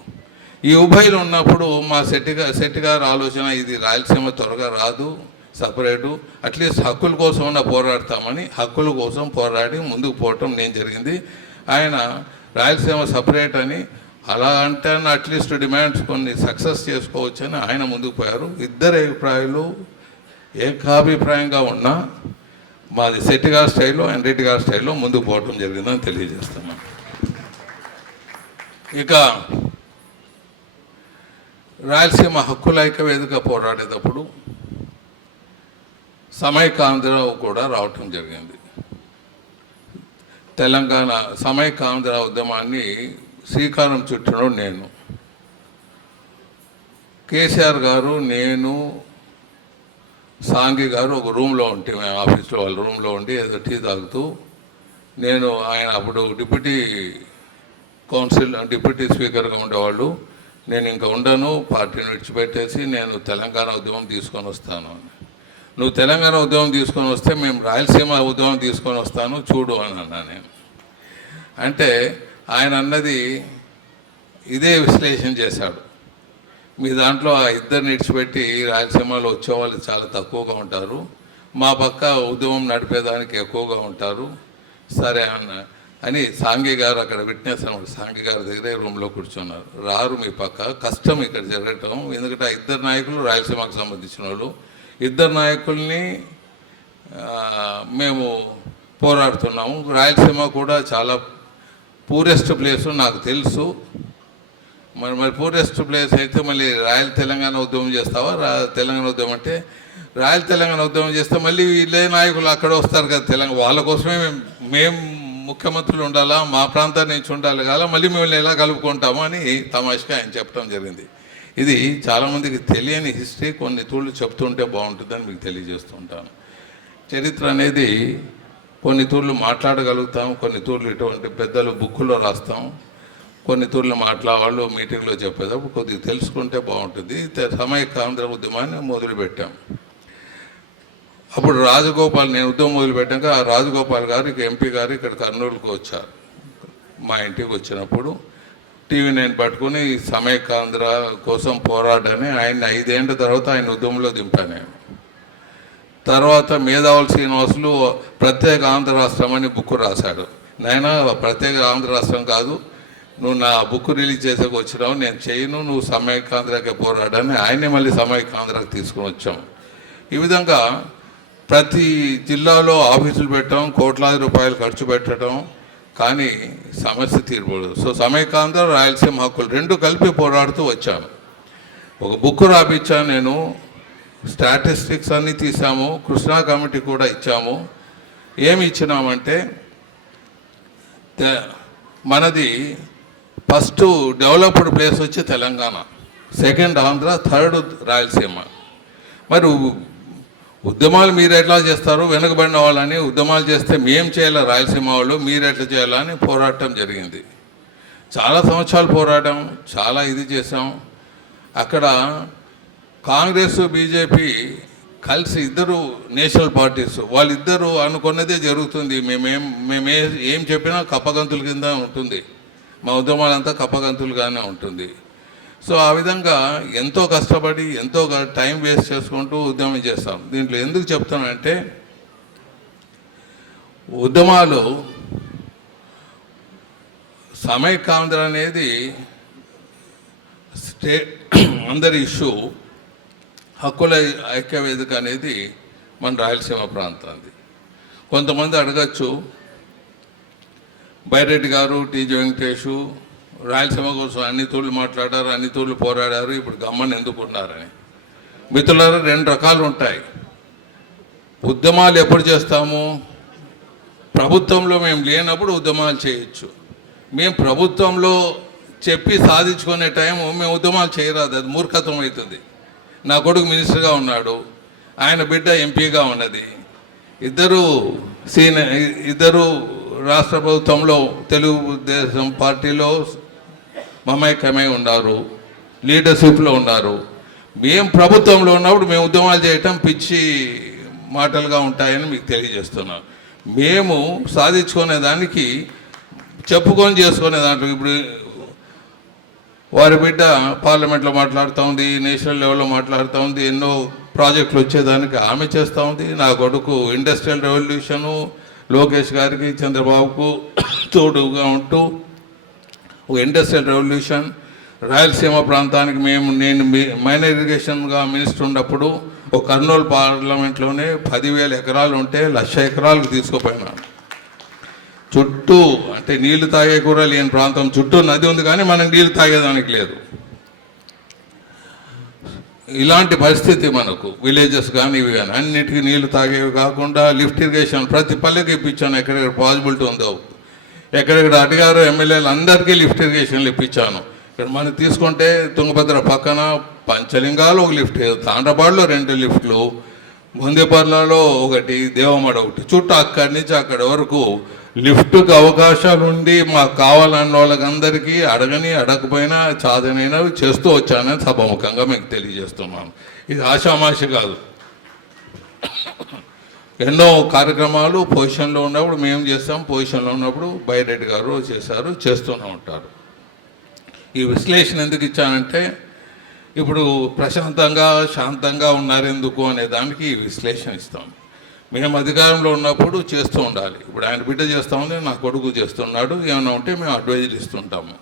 ఈ ఉభయలు ఉన్నప్పుడు మా శెట్టి గారు ఆలోచన, ఇది రాయలసీమ త్వరగా రాదు సపరేటు, అట్లీస్ట్ హక్కుల కోసం పోరాడతామని హక్కుల కోసం పోరాడి ముందుకు పోవటం నేను జరిగింది. ఆయన రాయలసీమ సపరేట్ అని అలా అంటే అట్లీస్ట్ డిమాండ్స్ కొన్ని సక్సెస్ చేసుకోవచ్చని ఆయన ముందుకు పోయారు. ఇద్దరు అభిప్రాయాలు ఏకాభిప్రాయంగా ఉన్న మాది శెట్టి గారి స్టైల్లో, ఆయన రెడ్డి గారి స్టైల్లో ముందుకు పోవటం జరిగిందని తెలియజేస్తున్నాను. ఇక రాయలసీమ హక్కుల ఐక్యవేదిక పోరాడేటప్పుడు సమైక్యాంధ్ర కూడా రావటం జరిగింది. తెలంగాణ సమైక్యాంధ్ర ఉద్యమాన్ని శ్రీకారం చుట్టినోడు నేను. కేసీఆర్ గారు, నేను, సాంఘి గారు ఒక రూమ్లో ఉంటే, మేము ఆఫీస్లో వాళ్ళ రూమ్లో ఉండి ఏదో టీ తాగుతూ, ఆయన అప్పుడు డిప్యూటీ స్పీకర్గా ఉండేవాళ్ళు. నేను ఇంకా ఉండను, పార్టీని విడిచిపెట్టేసి నేను తెలంగాణ ఉద్యమం తీసుకొని వస్తాను అని. నువ్వు తెలంగాణ ఉద్యమం తీసుకొని వస్తే మేము రాయలసీమ ఉద్యమం తీసుకొని వస్తాను చూడు అని అన్నా నేను. అంటే ఆయన అన్నది ఇదే విశ్లేషణ చేశాడు. మీ దాంట్లో ఆ ఇద్దరిని విడిచిపెట్టి రాయలసీమలో వచ్చేవాళ్ళు చాలా తక్కువగా ఉంటారు, మా పక్క ఉద్యమం నడిపేదానికి ఎక్కువగా ఉంటారు, సరే అని సాంఘి గారు అక్కడ విట్నెస్ అన్నమాట. సాంఘి గారి దగ్గరే రూమ్లో కూర్చున్నారు. రారు మీ పక్క, కష్టం ఇక్కడ జరగటం. ఎందుకంటే ఆ 2 నాయకులు రాయలసీమకు సంబంధించిన వాళ్ళు. 2 నాయకుల్ని మేము పోరాడుతున్నాము. రాయలసీమ కూడా చాలా పూరెస్ట్ ప్లేస్ నాకు తెలుసు. మరి పూరెస్ట్ ప్లేస్ అయితే మళ్ళీ రాయల్ తెలంగాణ ఉద్యమం చేస్తావా? తెలంగాణ ఉద్యమం అంటే రాయల్ తెలంగాణ ఉద్యమం చేస్తే మళ్ళీ వీళ్ళే నాయకులు అక్కడ వస్తారు కదా తెలంగాణ, వాళ్ళ కోసమే మేము ముఖ్యమంత్రులు ఉండాలా, మా ప్రాంతాన్ని నుంచి ఉండాలి కదా, మళ్ళీ మిమ్మల్ని ఎలా కలుపుకుంటాము అని తమాషగా ఆయన చెప్పడం జరిగింది. ఇది చాలామందికి తెలియని హిస్టరీ, కొన్ని తూళ్ళు చెప్తుంటే బాగుంటుందని మీకు తెలియజేస్తుంటాను. చరిత్ర అనేది కొన్ని తూళ్ళు మాట్లాడగలుగుతాం, కొన్ని తూళ్ళు ఇటువంటి పెద్దలు బుక్కుల్లో రాస్తాం, కొన్ని తూళ్ళు వాళ్ళు మీటింగ్లో చెప్పేటప్పుడు కొద్దిగా తెలుసుకుంటే బాగుంటుంది. సమైక్య ఆంధ్ర ఉద్యమాన్ని మొదలుపెట్టాం. అప్పుడు రాజగోపాల్, నేను ఉద్యమం మొదలుపెట్టాక ఆ రాజగోపాల్ గారు ఎంపీ గారు ఇక్కడ కర్నూలుకు వచ్చారు. మా ఇంటికి వచ్చినప్పుడు TV9 పట్టుకుని సమైక్య ఆంధ్ర కోసం పోరాడని ఆయన 5 ఏళ్ళ తర్వాత ఆయన ఉద్యమంలో దింపాను నేను. తర్వాత మేధావుల శ్రీనివాసులు ప్రత్యేక ఆంధ్ర రాష్ట్రం అని బుక్ రాశాడు. నాయన ప్రత్యేక ఆంధ్ర రాష్ట్రం కాదు, నువ్వు నా బుక్ రిలీజ్ చేసేకి వచ్చినావు, నేను చేయను, నువ్వు సమైక్య ఆంధ్రకే పోరాడని ఆయనే మళ్ళీ సమైక్య ఆంధ్రాకి తీసుకుని వచ్చాం. ఈ విధంగా ప్రతి జిల్లాలో ఆఫీసులు పెట్టడం, కోట్లాది రూపాయలు ఖర్చు పెట్టడం, కానీ సమస్య తీరబడదు. సో సమైక్య ఆంధ్ర, రాయలసీమ హక్కులు రెండు కలిపి పోరాడుతూ వచ్చాను. ఒక బుక్ రాపిచ్చాను నేను, స్టాటిస్టిక్స్ అన్నీ తీసాము, కృష్ణా కమిటీ కూడా ఇచ్చాము. ఏమి ఇచ్చినామంటే మనది ఫస్ట్ డెవలప్డ్ ప్లేస్ వచ్చి తెలంగాణ, సెకండ్ ఆంధ్ర, థర్డ్ రాయలసీమ. మరి ఉద్యమాలు మీరు ఎట్లా చేస్తారు, వెనుకబడిన వాళ్ళని ఉద్యమాలు చేస్తే మేము చేయాలి, రాయలసీమ వాళ్ళు మీరు ఎట్లా చేయాలని పోరాటం జరిగింది. చాలా సంవత్సరాలు పోరాటం, చాలా ఇది చేసాం. అక్కడ కాంగ్రెస్ బీజేపీ కలిసి ఇద్దరు నేషనల్ పార్టీస్, వాళ్ళిద్దరూ అనుకున్నదే జరుగుతుంది. మేమే ఏం చెప్పినా కప్పగంతుల కింద ఉంటుంది, మా ఉద్యమాలంతా కప్పగంతులుగానే ఉంటుంది. సో ఆ విధంగా ఎంతో కష్టపడి ఎంతో టైం వేస్ట్ చేసుకుంటూ ఉద్యమం చేస్తాం. దీంట్లో ఎందుకు చెప్తానంటే ఉద్యమాలు సమైక్య ఆంధ్ర అనేది అందరి ఇష్యూ, హక్కుల ఐక్య వేదిక అనేది మన రాయలసీమ ప్రాంతాన్ని. కొంతమంది అడగచ్చు, బైరెడ్డి గారు, టీజీ వెంకటేషు రాయలసీమ కోసం అన్ని తూళ్ళు మాట్లాడారు, అన్ని తూళ్ళు పోరాడారు, ఇప్పుడు గమ్మని ఎందుకున్నారని. మిత్రులారా, 2 రకాలు ఉంటాయి. ఉద్యమాలు ఎప్పుడు చేస్తాము? ప్రభుత్వంలో మేము లేనప్పుడు ఉద్యమాలు చేయొచ్చు. మేము ప్రభుత్వంలో చెప్పి సాధించుకునే టైము మేము ఉద్యమాలు చేయరాదు, అది మూర్ఖత్వం అవుతుంది. నా కొడుకు మినిస్టర్గా ఉన్నాడు, ఆయన బిడ్డ ఎంపీగా ఉన్నది, ఇద్దరు రాష్ట్ర ప్రభుత్వంలో తెలుగుదేశం పార్టీలో మమైకమై ఉన్నారు, లీడర్షిప్లో ఉన్నారు. మేము ప్రభుత్వంలో ఉన్నప్పుడు మేము ఉద్యమాలు చేయటం పిచ్చి మాటలుగా ఉంటాయని మీకు తెలియజేస్తున్నాం. మేము సాధించుకునే దానికి చెప్పుకొని చేసుకునే దాంట్లో ఇప్పుడు వారి బిడ్డ పార్లమెంట్లో మాట్లాడుతూ ఉంది, నేషనల్ లెవెల్లో మాట్లాడుతూ ఉంది, ఎన్నో ప్రాజెక్టులు వచ్చేదానికి ఆమె చేస్తూ ఉంది. నా కొడుకు ఇండస్ట్రియల్ రెవల్యూషను లోకేష్ గారికి, చంద్రబాబుకు తోడుగా ఉంటూ ఒక ఇండస్ట్రియల్ రెవల్యూషన్, రాయలసీమ ప్రాంతానికి నేను మైనర్ ఇరిగేషన్గా మినిస్టర్ ఉన్నప్పుడు ఒక కర్నూలు పార్లమెంట్లోనే 10,000 ఎకరాలు ఉంటే 1,00,000 ఎకరాలకు తీసుకుపోయినాను. చుట్టూ అంటే నీళ్లు తాగే కూడా లేని ప్రాంతం, చుట్టూ నది ఉంది కానీ మనకు నీళ్లు తాగేదానికి లేదు. ఇలాంటి పరిస్థితి మనకు విలేజెస్ కానీ ఇవి కానీ అన్నిటికీ నీళ్లు తాగేవి కాకుండా లిఫ్ట్ ఇరిగేషన్ ప్రతి పల్లెకి ఇప్పించాను, ఎక్కడెక్కడ పాసిబిలిటీ ఉందో. ఎక్కడెక్కడ అడిగారు ఎమ్మెల్యేలు అందరికీ లిఫ్ట్ ఇరిగేషన్లు ఇప్పించాను. ఇక్కడ మనం తీసుకుంటే తుంగభద్ర పక్కన పంచలింగాలు ఒక లిఫ్ట్, తాండ్రపాడులో 2 లిఫ్ట్లు, ముందేపర్లలో 1, దేవమడ 1, చుట్టూ అక్కడి నుంచి అక్కడి వరకు లిఫ్ట్కి అవకాశాలు ఉండి మాకు కావాలన్న వాళ్ళకందరికీ అడగకపోయినా చాదనైనవి చేస్తూ వచ్చానని సభముఖంగా మీకు తెలియజేస్తున్నాను. ఇది ఆషామాషి కాదు. ఎన్నో కార్యక్రమాలు పొజిషన్లో ఉన్నప్పుడు మేము చేస్తాం, పొజిషన్లో ఉన్నప్పుడు బైరెడ్డి గారు చేస్తూనే ఉంటారు. ఈ విశ్లేషణ ఎందుకు ఇచ్చానంటే ఇప్పుడు ప్రశాంతంగా శాంతంగా ఉన్నారు ఎందుకు అనే దానికి ఈ విశ్లేషణ ఇస్తాం. మేము అధికారంలో ఉన్నప్పుడు చేస్తూ ఉండాలి. ఇప్పుడు ఆయన బిడ్డ చేస్తూ ఉంది, నా కొడుకు చేస్తున్నాడు, ఏమైనా ఉంటే మేము అడ్వైజర్ ఇస్తుంటాము.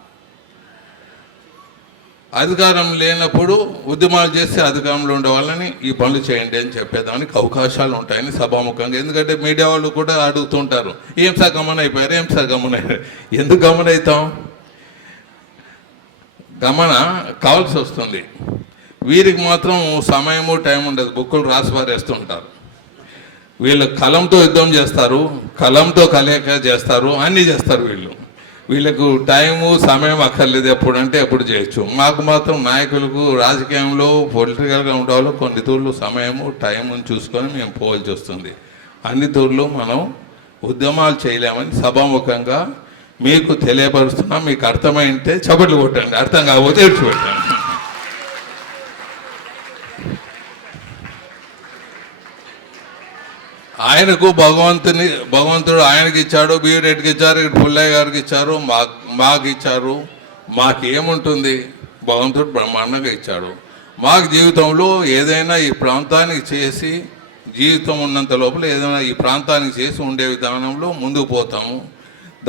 అధికారం లేనప్పుడు ఉద్యమాలు చేసి అధికారంలో ఉండే వాళ్ళని ఈ పనులు చేయండి అని చెప్పేదానికి అవకాశాలు ఉంటాయని సభాముఖంగా. ఎందుకంటే మీడియా వాళ్ళు కూడా అడుగుతుంటారు, ఏం సార్ గమనైపోయారు, ఏం సార్ గమనయ్యారు. ఎందుకు గమనవుతాం? గమన కావాల్సి వస్తుంది. వీరికి మాత్రం సమయము టైం ఉండదు, బుక్కులు రాసి పారేస్తుంటారు. వీళ్ళు కలంతో యుద్ధం చేస్తారు, కలంతో కలయిక చేస్తారు, అన్నీ చేస్తారు. వీళ్ళకు టైము సమయం అక్కర్లేదు, ఎప్పుడంటే ఎప్పుడు చేయొచ్చు. మాకు మాత్రం నాయకులకు రాజకీయంలో పొలిటికల్గా ఉండేవాళ్ళు కొన్ని తూర్లు సమయము టైము చూసుకొని మేము పోవాల్సి వస్తుంది. అన్ని తూర్లు మనం ఉద్యమాలు చేయలేమని సభాముఖంగా మీకు తెలియపరుస్తున్నా. మీకు అర్థమైంటే చప్పట్లు కొట్టండి, అర్థం కాకపోతే విడిచిపెట్టండి. ఆయనకు భగవంతుడు ఆయనకి ఇచ్చాడు, బి రెడ్డికి ఇచ్చారు, పుల్లయ్య గారికి ఇచ్చారు, మాకు ఇచ్చారు. మాకేముంటుంది? భగవంతుడు బ్రహ్మాండంగా ఇచ్చాడు. మాకు జీవితంలో ఏదైనా ఈ ప్రాంతానికి చేసి, జీవితం ఉన్నంత లోపల ఏదైనా ఈ ప్రాంతానికి చేసి ఉండే విధానంలో ముందుకు పోతాము.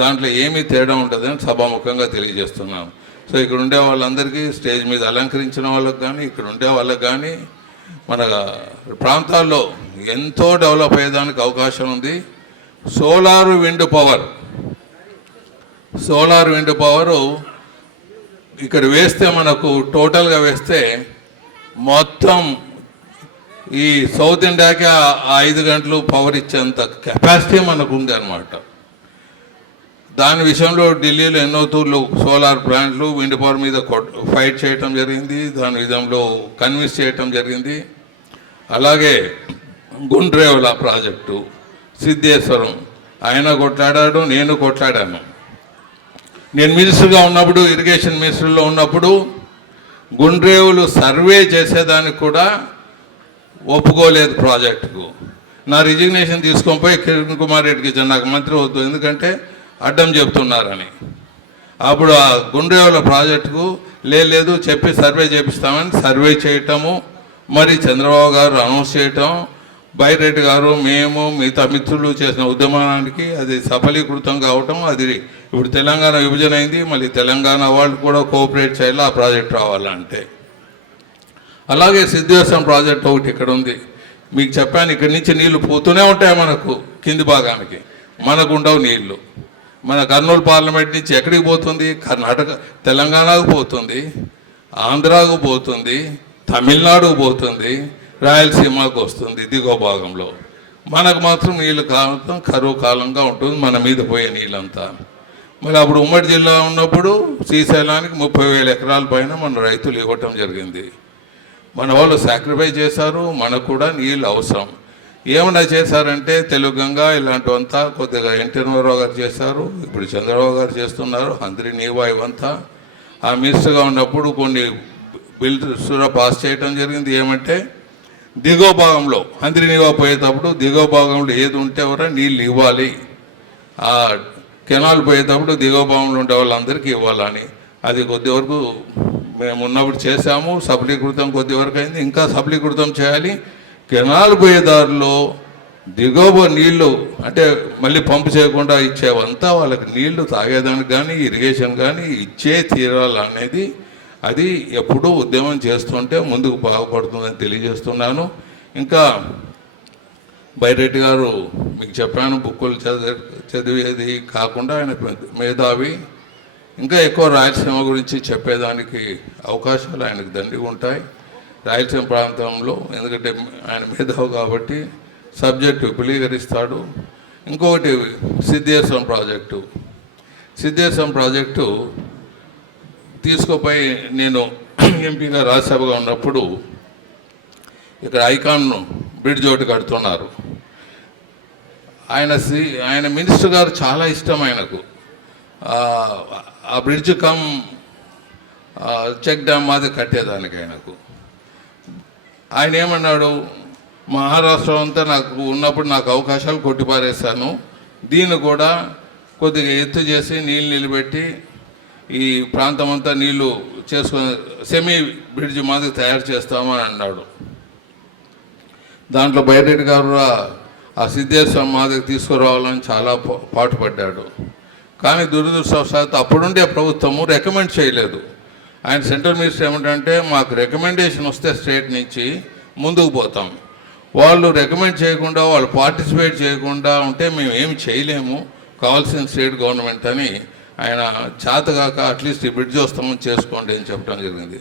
దాంట్లో ఏమీ తేడా ఉంటుందని సభాముఖంగా తెలియజేస్తున్నాను. సో ఇక్కడ ఉండే వాళ్ళందరికీ, స్టేజ్ మీద అలంకరించిన వాళ్ళకి కానీ, ఇక్కడ ఉండే వాళ్ళకి కానీ, మన ప్రాంతాల్లో ఎంతో డెవలప్ అయ్యేదానికి అవకాశం ఉంది. సోలార్ విండ్ పవరు ఇక్కడ వేస్తే మనకు టోటల్గా వేస్తే మొత్తం ఈ సౌత్ ఇండియాకి 5 గంటలు పవర్ ఇచ్చేంత కెపాసిటీ మనకు ఉంది అన్నమాట. దాని విషయంలో ఢిల్లీలో ఎన్నో తూర్లు సోలార్ ప్లాంట్లు విండ్ పవర్ మీద ఫైట్ చేయటం జరిగింది, దాని విధంలో కన్విన్స్ చేయటం జరిగింది. అలాగే గుండ్రేవుల ప్రాజెక్టు, సిద్ధేశ్వరం ఆయన కొట్లాడాడు, నేను కొట్లాడాను. నేను మినిస్టర్గా ఉన్నప్పుడు, ఇరిగేషన్ మినిస్టర్లో ఉన్నప్పుడు గుండ్రేవులు సర్వే చేసేదానికి కూడా ఒప్పుకోలేదు ప్రాజెక్టుకు. నా రిజిగ్నేషన్ తీసుకొని పోయి కిరణ్ కుమార్ రెడ్డికి ఇచ్చాను, నాకు మంత్రి వద్దు ఎందుకంటే అడ్డం చెప్తున్నారని. అప్పుడు ఆ గుండ్రేవుల ప్రాజెక్టుకు లేదు చెప్పి సర్వే చేపిస్తామని సర్వే చేయటము, మరి చంద్రబాబు గారు అనౌన్స్ చేయటం, బైరెడ్డి గారు, మేము, మిగతా మిత్రులు చేసిన ఉద్యమానికి అది సఫలీకృతం కావటం. అది ఇప్పుడు తెలంగాణ విభజన అయింది, మళ్ళీ తెలంగాణ వాళ్ళు కూడా కోఆపరేట్ చేయాలి ఆ ప్రాజెక్ట్ రావాలంటే. అలాగే సిద్ధేశ్వరం ప్రాజెక్ట్ ఒకటి ఇక్కడ ఉంది. మీకు చెప్పాను, ఇక్కడి నుంచి నీళ్లు పోతూనే ఉంటాయి మనకు కింది భాగానికి, మనకు ఉండవు నీళ్లు. మన కర్నూలు పార్లమెంట్ నుంచి ఎక్కడికి పోతుంది? కర్ణాటక, తెలంగాణకు పోతుంది, ఆంధ్రాకు పోతుంది, తమిళనాడుకు పోతుంది, రాయలసీమకు వస్తుంది దిగువ భాగంలో. మనకు మాత్రం నీళ్ళు కాలం కరువు కాలంగా ఉంటుంది, మన మీద పోయే నీళ్ళంతా. మరి అప్పుడు ఉమ్మడి జిల్లా ఉన్నప్పుడు శ్రీశైలానికి 30,000 ఎకరాల పైన మన రైతులు ఇవ్వటం జరిగింది. మన వాళ్ళు సాక్రిఫైస్ చేశారు, మనకు కూడా నీళ్ళు అవసరం. ఏమన్నా చేశారంటే తెలుగు గంగా ఇలాంటివంతా కొద్దిగా ఎన్టీ రామారావు గారు చేశారు, ఇప్పుడు చంద్రబాబు గారు చేస్తున్నారు, అందరి నీవా ఇవంతా. ఆ మినిస్టర్గా ఉన్నప్పుడు కొన్ని బిల్స్ కూడా పాస్ చేయడం జరిగింది. ఏమంటే దిగువ భాగంలో అందరి నీవా పోయేటప్పుడు దిగువ భాగంలో ఏది ఉంటే ఎవరో నీళ్ళు ఇవ్వాలి, ఆ కెనాల్ పోయేటప్పుడు దిగువ భాగంలో ఉండే వాళ్ళందరికీ ఇవ్వాలని. అది కొద్ది వరకు మేము ఉన్నప్పుడు చేశాము, సఫలీకృతం కొద్ది వరకు అయింది, ఇంకా సఫలీకృతం చేయాలి. కెనాల్ పోయేదారిలో దిగువ నీళ్లు అంటే మళ్ళీ పంపు చేయకుండా ఇచ్చేవంతా వాళ్ళకి నీళ్లు తాగేదానికి కానీ ఇరిగేషన్ కానీ ఇచ్చే తీరాలనేది అది ఎప్పుడూ ఉద్యమం చేస్తుంటే ముందుకు బాగుపడుతుందని తెలియజేస్తున్నాను. ఇంకా బైరెడ్డి గారు మీకు చెప్పాను, బుక్కులు చదివేది కాకుండా ఆయన మేధావి, ఇంకా ఎక్కువ రాయలసీమ గురించి చెప్పేదానికి అవకాశాలు ఆయనకు దండిగా ఉంటాయి రాయలసీమ ప్రాంతంలో. ఎందుకంటే ఆయన మేధావి కాబట్టి సబ్జెక్టు విపులీకరిస్తాడు. ఇంకొకటి సిద్ధేశ్వరం ప్రాజెక్టు తీసుకుపోయి నేను ఎంపీగా రాజ్యసభగా ఉన్నప్పుడు ఇక్కడ ఐకాన్ బ్రిడ్జ్ ఒకటి కడుతున్నారు. ఆయన మినిస్టర్ గారు చాలా ఇష్టం ఆయనకు ఆ బ్రిడ్జ్ కమ్ చెక్ డ్యామ్ మాది కట్టేదానికి. ఆయన ఏమన్నాడు, మహారాష్ట్ర అంతా నాకు ఉన్నప్పుడు నాకు అవకాశాలు కొట్టిపారేశాను, దీన్ని కూడా కొద్దిగా ఎత్తు చేసి నీళ్ళు నిలబెట్టి ఈ ప్రాంతం అంతా నీళ్లు చేసుకొని సెమీ బ్రిడ్జ్ మాది తయారు చేస్తామని అన్నాడు. దాంట్లో బైరెడ్డి గారు ఆ సిద్ధేశ్వరం మాదికి తీసుకురావాలని చాలా పాటుపడ్డాడు. కానీ దురదృష్టవశాత్తు అప్పుడుండే ప్రభుత్వము రికమెండ్ చేయలేదు. ఆయన సెంట్రల్ మినిస్టర్ ఏమిటంటే మాకు రికమెండేషన్ వస్తే స్టేట్ నుంచి ముందుకు పోతాం, వాళ్ళు రికమెండ్ చేయకుండా వాళ్ళు పార్టిసిపేట్ చేయకుండా ఉంటే మేము ఏమి చేయలేము, కావాల్సిన స్టేట్ గవర్నమెంట్ అని ఆయన చేతగాక అట్లీస్ట్ ఈ బ్రిడ్జ్ వస్తామని చేసుకోండి అని చెప్పడం జరిగింది.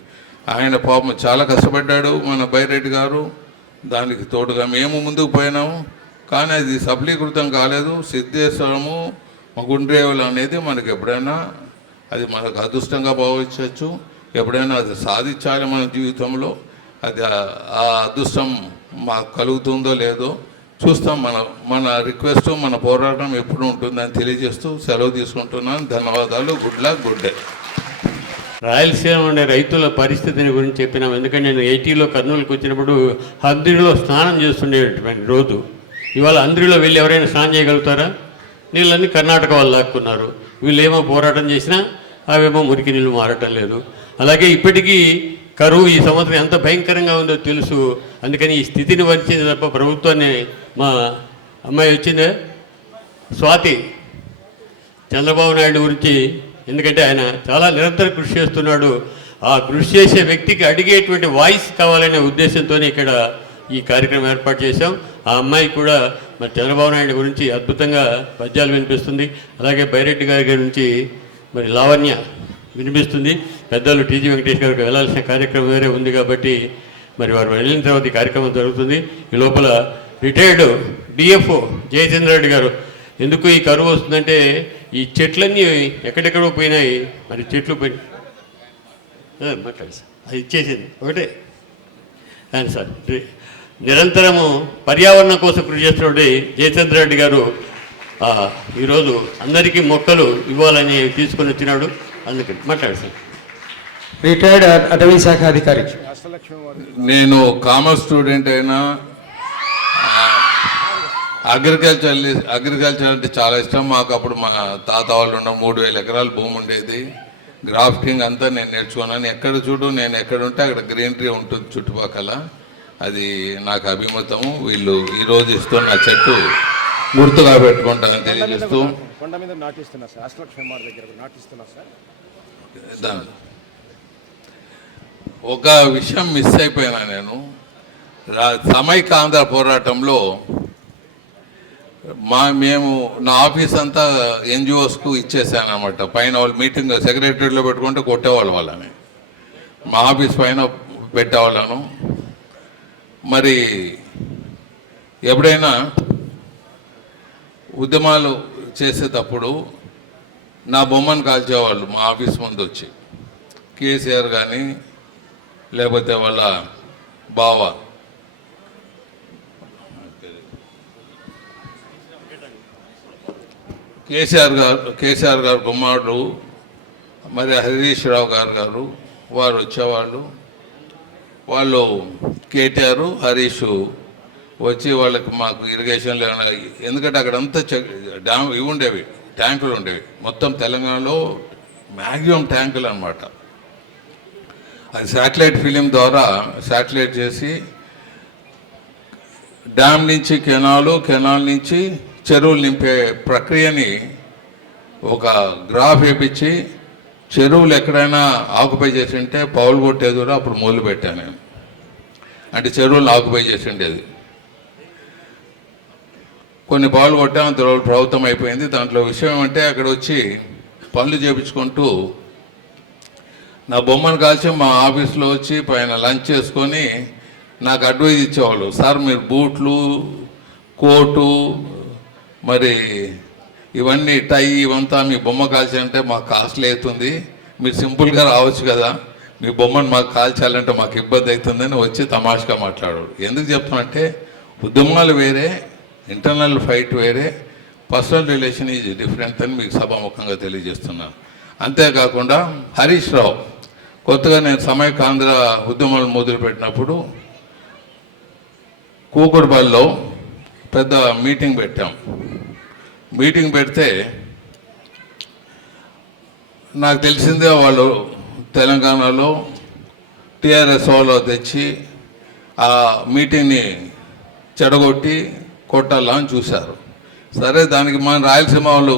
ఆయన పాపం చాలా కష్టపడ్డాడు మన బైరెడ్డి గారు, దానికి తోడుగా మేము ముందుకు పోయినాము. కానీ అది సఫలీకృతం కాలేదు. సిద్ధేశ్వరము గుండ్రేవులు అనేది మనకి ఎప్పుడైనా అది మనకు అదృష్టంగా భావించవచ్చు, ఎప్పుడైనా అది సాధించాలి మన జీవితంలో. అది ఆ అదృష్టం మాకు కలుగుతుందో లేదో చూస్తాం. మన రిక్వెస్ట్, మన పోరాటం ఎప్పుడు ఉంటుందని తెలియజేస్తూ సెలవు తీసుకుంటున్నాను. ధన్యవాదాలు. Good luck, good day. Rayalaseema ఉండే రైతుల పరిస్థితిని గురించి చెప్పినాం. ఎందుకంటే నేను 80లో కర్నూలుకి వచ్చినప్పుడు హంద్రిలో స్నానం చేస్తుండేటువంటి రోజు. ఇవాళ హంద్రిలో వెళ్ళి ఎవరైనా స్నానం చేయగలుగుతారా? నీళ్ళన్నీ కర్ణాటక వాళ్ళు లాక్కున్నారు. వీళ్ళేమో పోరాటం చేసినా అవేమో మురికి నీళ్ళు మారటం లేదు. అలాగే ఇప్పటికీ కరువు ఈ సంవత్సరం ఎంత భయంకరంగా ఉందో తెలుసు. అందుకని ఈ స్థితిని వచ్చింది తప్ప ప్రభుత్వాన్ని మా అమ్మాయి వచ్చిందే స్వాతి చంద్రబాబు నాయుడు గురించి, ఎందుకంటే ఆయన చాలా నిరంతర కృషి చేస్తున్నాడు. ఆ కృషి చేసే వ్యక్తికి అడిగేటువంటి వాయిస్ కావాలనే ఉద్దేశంతో ఇక్కడ ఈ కార్యక్రమం ఏర్పాటు చేశాం. ఆ అమ్మాయి కూడా మరి చంద్రబాబు నాయుడు గురించి అద్భుతంగా పద్యాలు వినిపిస్తుంది. అలాగే బైరెడ్డి గారి గురించి మరి లావణ్య వినిపిస్తుంది. పెద్దలు టీజీ వెంకటేష్ గారికి వెళ్ళాల్సిన కార్యక్రమం వేరే ఉంది కాబట్టి మరి వారు వెళ్ళిన తర్వాత ఈ కార్యక్రమం జరుగుతుంది. ఈ లోపల రిటైర్డ్ డిఎఫ్ఓ జయచంద్ర రెడ్డి గారు, ఎందుకు ఈ కరువు వస్తుందంటే ఈ చెట్లన్నీ ఎక్కడెక్కడో పోయినాయి. మరి చెట్లు పోయి మాట్లాడి సార్ అది ఇచ్చేసింది ఒకటే కానీ సార్ నిరంతరము పర్యావరణం కోసం కృషి చేస్తున్నటువంటి జయచంద్ర రెడ్డి గారు ఈరోజు అందరికీ మొక్కలు ఇవ్వాలని తీసుకొని వచ్చినాడు. అందుకని మాట్లాడు సార్. రిటైర్డ్ అటవీ శాఖ అధికారి. నేను కామర్స్ స్టూడెంట్ అయినా అగ్రికల్చర్ అంటే చాలా ఇష్టం మాకు. అప్పుడు మా తాత వాళ్ళు ఉన్న 3000 ఎకరాల భూమి ఉండేది. గ్రాఫ్టింగ్ అంతా నేను నేర్చుకున్నాను. ఎక్కడ చూడు నేను ఎక్కడ ఉంటే అక్కడ గ్రీనరీ ఉంటుంది చుట్టుపక్కల. అది నాకు అభిమతము. వీళ్ళు ఈరోజు ఇస్తున్న చెట్టు గుర్తుగా పెట్టుకుంటానని తెలియజేస్తూ ఒక విషయం మిస్ అయిపోయినా నేను. సమైకాంధ్ర పోరాటంలో మేము నా ఆఫీస్ అంతా ఎన్జిఓస్కు ఇచ్చేసాను అనమాట. పైన వాళ్ళు మీటింగ్ సెక్రటరీలో పెట్టుకుంటే కొట్టేవాళ్ళు వాళ్ళని, మా ఆఫీస్ పైన పెట్టేవాళ్ళను. మరి ఎప్పుడైనా ఉద్యమాలు చేసేటప్పుడు నా బొమ్మను కాల్చేవాళ్ళు మా ఆఫీస్ ముందు వచ్చి. కేసీఆర్ కానీ లేకపోతే వాళ్ళ బావ కేసీఆర్ గారు కుమారుడు మరి హరీష్ రావు గారు వారు వచ్చేవాళ్ళు. వాళ్ళు కేటీఆర్ హరీష్ వచ్చి వాళ్ళకి మాకు ఇరిగేషన్లు, ఎందుకంటే అక్కడంతా డ్యామ్ ఇవి ఉండేవి, ట్యాంకులు ఉండేవి. మొత్తం తెలంగాణలో మ్యాక్సిమం ట్యాంకులు అన్నమాట. అది శాటిలైట్ ఫిలిం ద్వారా శాటిలైట్ చేసి డ్యామ్ నుంచి కెనాల్ నుంచి చెరువులు నింపే ప్రక్రియని ఒక గ్రాఫ్ వేపించి చెరువులు ఎక్కడైనా ఆక్యుపై చేసి ఉంటే పౌలు కొట్టేది కూడా అప్పుడు మొదలు పెట్టాను నేను. అంటే చెరువులను ఆక్యుపై చేసి ఉండేది. కొన్ని పౌలు కొట్టాం, అంత రోజులు ప్రభుత్వం అయిపోయింది. దాంట్లో విషయం ఏమంటే అక్కడ వచ్చి పనులు చేయించుకుంటూ నా బొమ్మను కాల్చి మా ఆఫీస్లో వచ్చి పైన లంచ్ చేసుకొని నాకు అడ్వైజ్ ఇచ్చేవాళ్ళు. సార్ మీరు బూట్లు, కోటు, మరి ఇవన్నీ టై ఇవంతా మీ బొమ్మ కాల్చి అంటే మాకు కాస్ట్లీ అవుతుంది, మీరు సింపుల్గా రావచ్చు కదా, మీ బొమ్మను మాకు కాల్చాలంటే మాకు ఇబ్బంది అవుతుందని వచ్చి తమాషగా మాట్లాడాడు. ఎందుకు చెప్తానంటే ఉద్యమాలు వేరే, ఇంటర్నల్ ఫైట్ వేరే, పర్సనల్ రిలేషన్ ఈజ్ డిఫరెంట్ అని మీకు సభాముఖంగా తెలియజేస్తున్నాను. అంతేకాకుండా హరీష్ రావు కొత్తగా నేను సమైకాంధ్ర ఉద్యమాలు మొదలుపెట్టినప్పుడు కూకట్పల్లిలో పెద్ద మీటింగ్ పెట్టాం. మీటింగ్ పెడితే నాకు తెలిసిందే వాళ్ళు తెలంగాణలో టీఆర్ఎస్ వాళ్ళు తెచ్చి ఆ మీటింగ్ని చెడగొట్టి కొట్టాలని చూశారు. సరే దానికి మన రాయలసీమ వాళ్ళు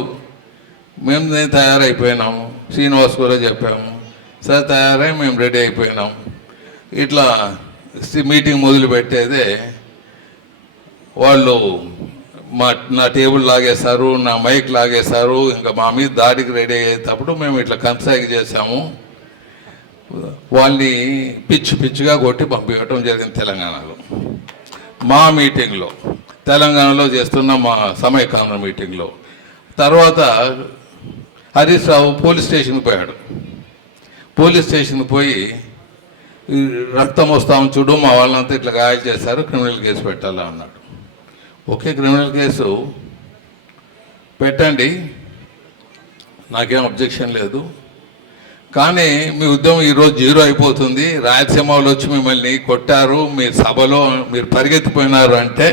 మేము తయారైపోయినాము. శ్రీనివాస్ కూడా చెప్పాము, సరే తయారై మేము రెడీ అయిపోయినాం. ఇట్లా మీటింగ్ మొదలు పెట్టేదే వాళ్ళు నా టేబుల్ లాగేశారు, నా మైక్ లాగేశారు. ఇంకా మా మీద దాడికి రెడీ అయ్యేటప్పుడు మేము ఇట్లా కన్సాగి చేసాము. వాళ్ళని పిచ్చిగా కొట్టి పంపించడం జరిగింది తెలంగాణలో. మా మీటింగ్లో, తెలంగాణలో చేస్తున్న మా సమైకాంధ్ర మీటింగ్లో. తర్వాత హరీష్ రావు పోలీస్ స్టేషన్కి పోయాడు. పోలీస్ స్టేషన్కి పోయి రక్తం వస్తాము చూడు, మా వాళ్ళంతా ఇట్లా గాయాలు చేశారు, క్రిమినల్ కేసు పెట్టాలా అన్నాడు. ఓకే, క్రిమినల్ కేసు పెట్టండి, నాకేం అబ్జెక్షన్ లేదు. కానీ మీ ఉద్యమం ఈరోజు జీరో అయిపోతుంది. రాయలసీమ వాళ్ళు వచ్చి మిమ్మల్ని కొట్టారు, మీ సభలో మీరు పరిగెత్తిపోయినారు అంటే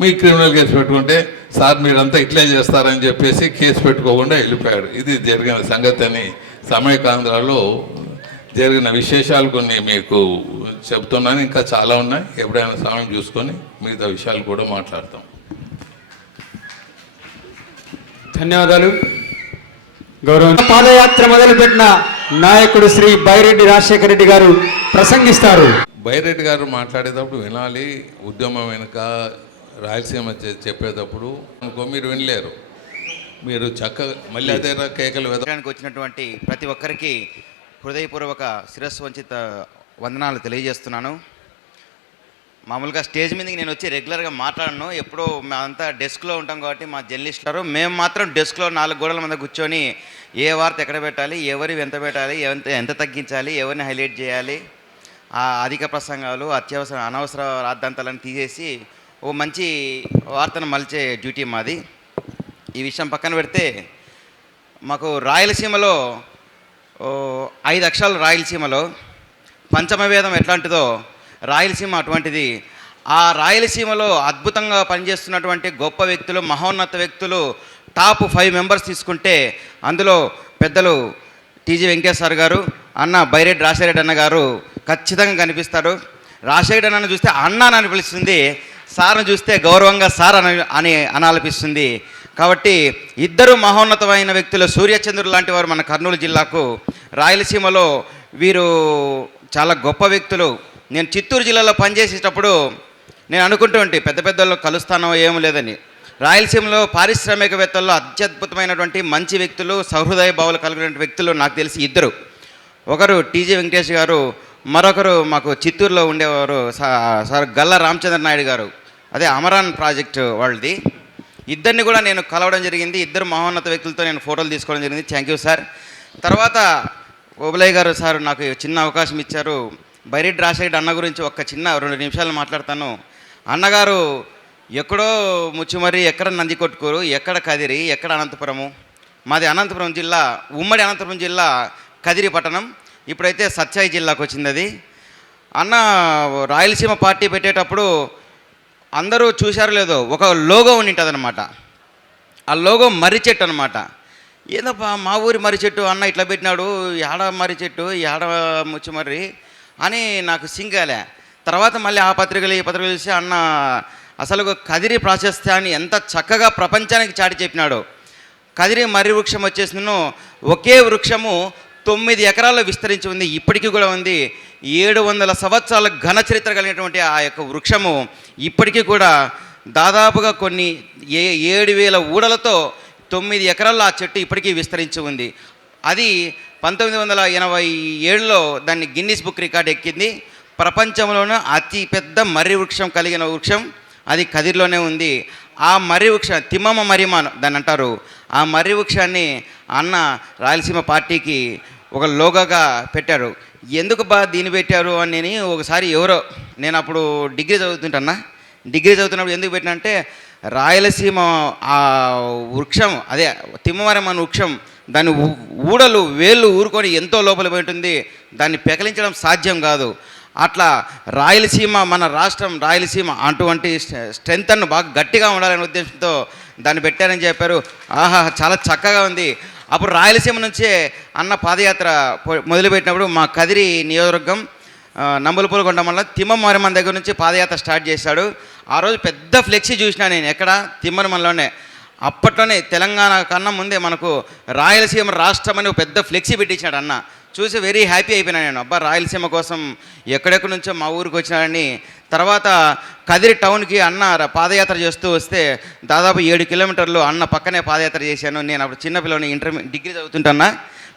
మీ క్రిమినల్ కేసు పెట్టుకుంటే సార్ మీరంతా ఇట్లే చేస్తారని చెప్పేసి కేసు పెట్టుకోకుండా వెళ్ళిపోయాడు. ఇది జరిగిన సంగతి అని సమైకాంధ్రలో జరిగిన విశేషాలు కొన్ని మీకు చెప్తున్నాను. ఇంకా చాలా ఉన్నాయి, ఎప్పుడైనా సమయం చూసుకొని మిగతా విషయాలు కూడా మాట్లాడతాం. ధన్యవాదాలు. గౌరవం. పాదయాత్ర మొదలుపెట్టిన నాయకుడు శ్రీ బైరెడ్డి రాజశేఖర రెడ్డి గారు ప్రసంగిస్తారు. బైరెడ్డి గారు మాట్లాడేటప్పుడు వినాలి. ఉద్యమం వెనుక రాయలసీమ చెప్పేటప్పుడు అనుకో మీరు వినలేరు. మీరు చక్కగా మళ్ళీ అదే కేకలు వెదడానికి వచ్చినటువంటి ప్రతి ఒక్కరికి హృదయపూర్వక శిరస్సు వంచిత వందనాలు తెలియజేస్తున్నాను. మామూలుగా స్టేజ్ మీదకి నేను వచ్చి రెగ్యులర్గా మాట్లాడను. ఎప్పుడో మేమంతా డెస్క్లో ఉంటాం కాబట్టి మా జర్నలిస్టులు మేము మాత్రం డెస్క్లో 4 గోడల మీద కూర్చొని ఏ వార్త ఎక్కడ పెట్టాలి, ఎవరి ఎంత పెట్టాలి, ఎంత తగ్గించాలి, ఎవరిని హైలైట్ చేయాలి, ఆ అధిక ప్రసంగాలు, అనవసర రాద్ధాంతాలను తీసేసి ఓ మంచి వార్తను మలిచే డ్యూటీ మాది. ఈ విషయం పక్కన పెడితే మాకు రాయలసీమలో 5 అక్షరాలు. రాయలసీమలో పంచమవేదం ఎట్లాంటిదో రాయలసీమ అటువంటిది. ఆ రాయలసీమలో అద్భుతంగా పనిచేస్తున్నటువంటి గొప్ప వ్యక్తులు, మహోన్నత వ్యక్తులు టాప్ 5 మెంబర్స్ తీసుకుంటే అందులో పెద్దలు టీజీ వెంకటేశ్వర గారు, అన్న బైరెడ్డి రాజశేఖర అన్న గారు ఖచ్చితంగా కనిపిస్తారు. రాజశేఖర అన్నను చూస్తే అన్న అని అనిపిస్తుంది, సార్ను చూస్తే గౌరవంగా సార్ అని అనాలనిపిస్తుంది. కాబట్టి ఇద్దరు మహోన్నతమైన వ్యక్తులు, సూర్యచంద్రుడు లాంటి వారు మన కర్నూలు జిల్లాకు. రాయలసీమలో వీరు చాలా గొప్ప వ్యక్తులు. నేను చిత్తూరు జిల్లాలో పనిచేసేటప్పుడు నేను అనుకుంటూ ఉంటే పెద్ద పెద్దల్లో కలుస్తానో ఏమో లేదని. రాయలసీమలో పారిశ్రామికవేత్తల్లో అత్యద్భుతమైనటువంటి మంచి వ్యక్తులు, సహృదయ భావాలు కలిగిన వ్యక్తులు నాకు తెలిసి ఇద్దరు. ఒకరు టీజీ వెంకటేష్ గారు, మరొకరు మాకు చిత్తూరులో ఉండేవారు సార్ గల్లా రామచంద్ర నాయుడు గారు. అదే అమరాన్ ప్రాజెక్టు వాళ్ళది. ఇద్దరిని కూడా నేను కలవడం జరిగింది. ఇద్దరు మహోన్నత వ్యక్తులతో నేను ఫోటోలు తీసుకోవడం జరిగింది. Thank you sir. తర్వాత ఓబులయ్య గారు సార్ నాకు చిన్న అవకాశం ఇచ్చారు. బైరెడ్డి రాజశేఖర అన్న గురించి ఒక్క చిన్న 2 నిమిషాలు మాట్లాడతాను. అన్నగారు ఎక్కడో ముచ్చుమర్రి, ఎక్కడ నందికొట్కూరు, ఎక్కడ కదిరి, ఎక్కడ అనంతపురము. మాది అనంతపురం జిల్లా, ఉమ్మడి అనంతపురం జిల్లా కదిరి పట్టణం. ఇప్పుడైతే సత్యాయి జిల్లాకు వచ్చింది అది. అన్న రాయలసీమ పార్టీ పెట్టేటప్పుడు అందరూ చూశారో లేదో ఒక లోగో ఉండింటుంది అనమాట. ఆ లోగో మర్రి చెట్టు అనమాట. ఏదప్పా మా ఊరి మర్రి చెట్టు అన్న ఇట్లా పెట్టినాడు, ఏడ మర్రి చెట్టు, ఏడ ముచ్చుమర్రి అని నాకు సింగాలే. తర్వాత మళ్ళీ ఆ పత్రికలు ఈ పత్రికలు చూసి అన్న అసలు కదిరి ప్రాశస్త్యాన్ని ఎంత చక్కగా ప్రపంచానికి చాటి చెప్పినాడు. కదిరి మర్రి వృక్షం వచ్చేసినను ఒకే వృక్షము 9 ఎకరాల్లో విస్తరించి ఉంది, ఇప్పటికీ కూడా ఉంది. 700 సంవత్సరాల ఘన చరిత్ర కలిగినటువంటి ఆ యొక్క వృక్షము ఇప్పటికీ కూడా దాదాపుగా కొన్ని 7,000 ఊడలతో 9 ఎకరాల్లో ఆ చెట్టు ఇప్పటికీ విస్తరించి ఉంది. అది 1987లో దాన్ని గిన్నిస్ బుక్ రికార్డ్ ఎక్కింది. ప్రపంచంలోనే అతి పెద్ద మర్రి వృక్షం కలిగిన వృక్షం అది కదిరిలోనే ఉంది. ఆ మర్రి వృక్షం తిమ్మమ్మ మర్రిమాన్ దాన్ని అంటారు. ఆ మర్రి వృక్షాన్ని అన్న రాయలసీమ పార్టీకి ఒక లోగోగా పెట్టారు. ఎందుకు దీన్ని పెట్టారు అని నేను ఒకసారి నేను అప్పుడు డిగ్రీ చదువుతున్నప్పుడు ఎందుకు పెట్టినంటే రాయలసీమ ఆ వృక్షం అదే తిమ్మమరమన్ వృక్షం దాని ఊడలు వేళ్ళు ఊరుకొని ఎంతో లోపల ఉంటుంది, దాన్ని పెకలించడం సాధ్యం కాదు. అట్లా రాయలసీమ మన రాష్ట్రం రాయలసీమ అటువంటి స్ట్రెంగ్త్ను బాగా గట్టిగా ఉండాలనే ఉద్దేశంతో దాన్ని పెట్టారని చెప్పారు. ఆహా చాలా చక్కగా ఉంది. అప్పుడు రాయలసీమ నుంచే అన్న పాదయాత్ర మొదలుపెట్టినప్పుడు మా కదిరి నియోజకవర్గం నంబులపూలు కొండ మండలం తిమ్మమరమన్ దగ్గర నుంచి పాదయాత్ర స్టార్ట్ చేశాడు. ఆ రోజు పెద్ద ఫ్లెక్సీ చూసినా నేను ఎక్కడ తిమ్మమరమన్లోనే. అప్పట్లోనే తెలంగాణ కన్నా ముందే మనకు రాయలసీమ రాష్ట్రం అని ఒక పెద్ద ఫ్లెక్సీ పెట్టించాడు అన్న. చూసి వెరీ హ్యాపీ అయిపోయినా నేను. అబ్బా, రాయలసీమ కోసం ఎక్కడెక్కడి నుంచో మా ఊరికి వచ్చినాడని. తర్వాత కదిరి టౌన్కి అన్న పాదయాత్ర చేస్తూ వస్తే దాదాపు 7 కిలోమీటర్లు అన్న పక్కనే పాదయాత్ర చేశాను. నేను అప్పుడు చిన్నపిల్లని డిగ్రీ చదువుతుంటున్నా,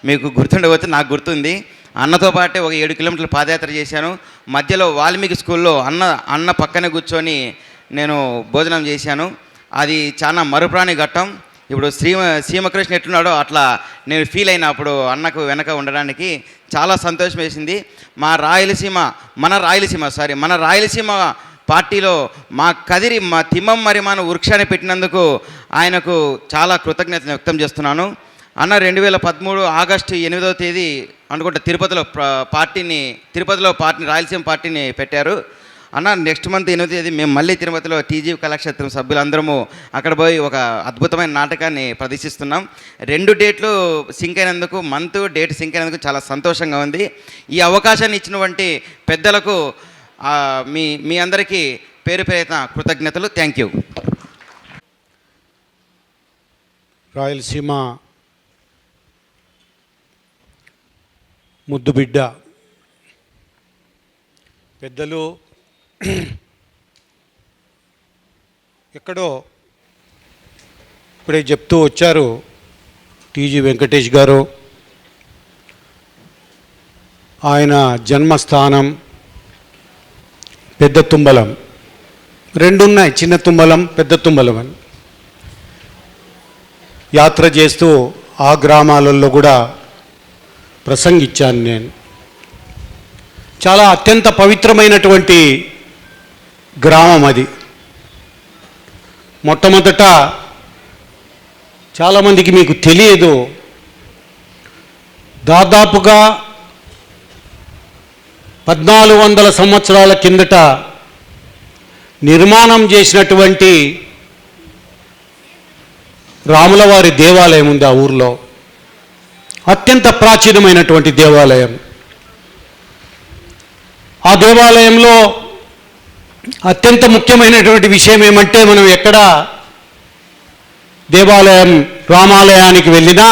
మీకు గుర్తుండవచ్చు, నాకు గుర్తుంది. అన్నతో పాటే ఒక 7 కిలోమీటర్లు పాదయాత్ర చేశాను. మధ్యలో వాల్మీకి స్కూల్లో అన్న పక్కనే కూర్చొని నేను భోజనం చేశాను. అది చాలా మరుపురాని ఘట్టం. ఇప్పుడు సీమకృష్ణ ఎట్లున్నాడో అట్లా నేను ఫీల్ అయినప్పుడు అన్నకు వెనక ఉండడానికి చాలా సంతోషం వేసింది. మన రాయలసీమ పార్టీలో మా కదిరి మా తిమ్మం మరి మన వృక్షాన్ని పెట్టినందుకు ఆయనకు చాలా కృతజ్ఞతలు వ్యక్తం చేస్తున్నాను. అన్న 2013 ఆగస్టు 8వ తేదీ అనుకుంటా తిరుపతిలో రాయలసీమ పార్టీని పెట్టారు. అన్న నెక్స్ట్ మంత్ 8వ తేదీ మేము మళ్ళీ తిరుపతిలో టీజీ కళాక్షేత్రం సభ్యులందరము అక్కడ పోయి ఒక అద్భుతమైన నాటకాన్ని ప్రదర్శిస్తున్నాం. 2 డేట్లు సింక్ అయినందుకు, డేట్ సింక్ అయినందుకు చాలా సంతోషంగా ఉంది. ఈ అవకాశాన్ని ఇచ్చినటువంటి పెద్దలకు మీ అందరికీ పేరు పేరున కృతజ్ఞతలు. Thank you. రాయలసీమ ముద్దుబిడ్డ పెద్దలు ఎక్కడో ఇప్పుడే చెప్తూ వచ్చారు టీజీ వెంకటేష్ గారు. ఆయన జన్మస్థానం పెద్ద తుంబలం. 2 ఉన్నాయి, చిన్న తుంబలం, పెద్ద తుంబలం అని. యాత్ర చేస్తూ ఆ గ్రామాలలో కూడా ప్రసంగించాను నేను. చాలా అత్యంత పవిత్రమైనటువంటి గ్రామం అది. మొట్టమొదట చాలామందికి మీకు తెలియదు, దాదాపుగా 1400 సంవత్సరాల కిందట నిర్మాణం చేసినటువంటి రాములవారి దేవాలయం ఉంది ఆ ఊర్లో. అత్యంత ప్రాచీనమైనటువంటి దేవాలయం. ఆ దేవాలయంలో అత్యంత ముఖ్యమైనటువంటి విషయం ఏమంటే, మనం ఎక్కడ దేవాలయం రామాలయానికి వెళ్ళినా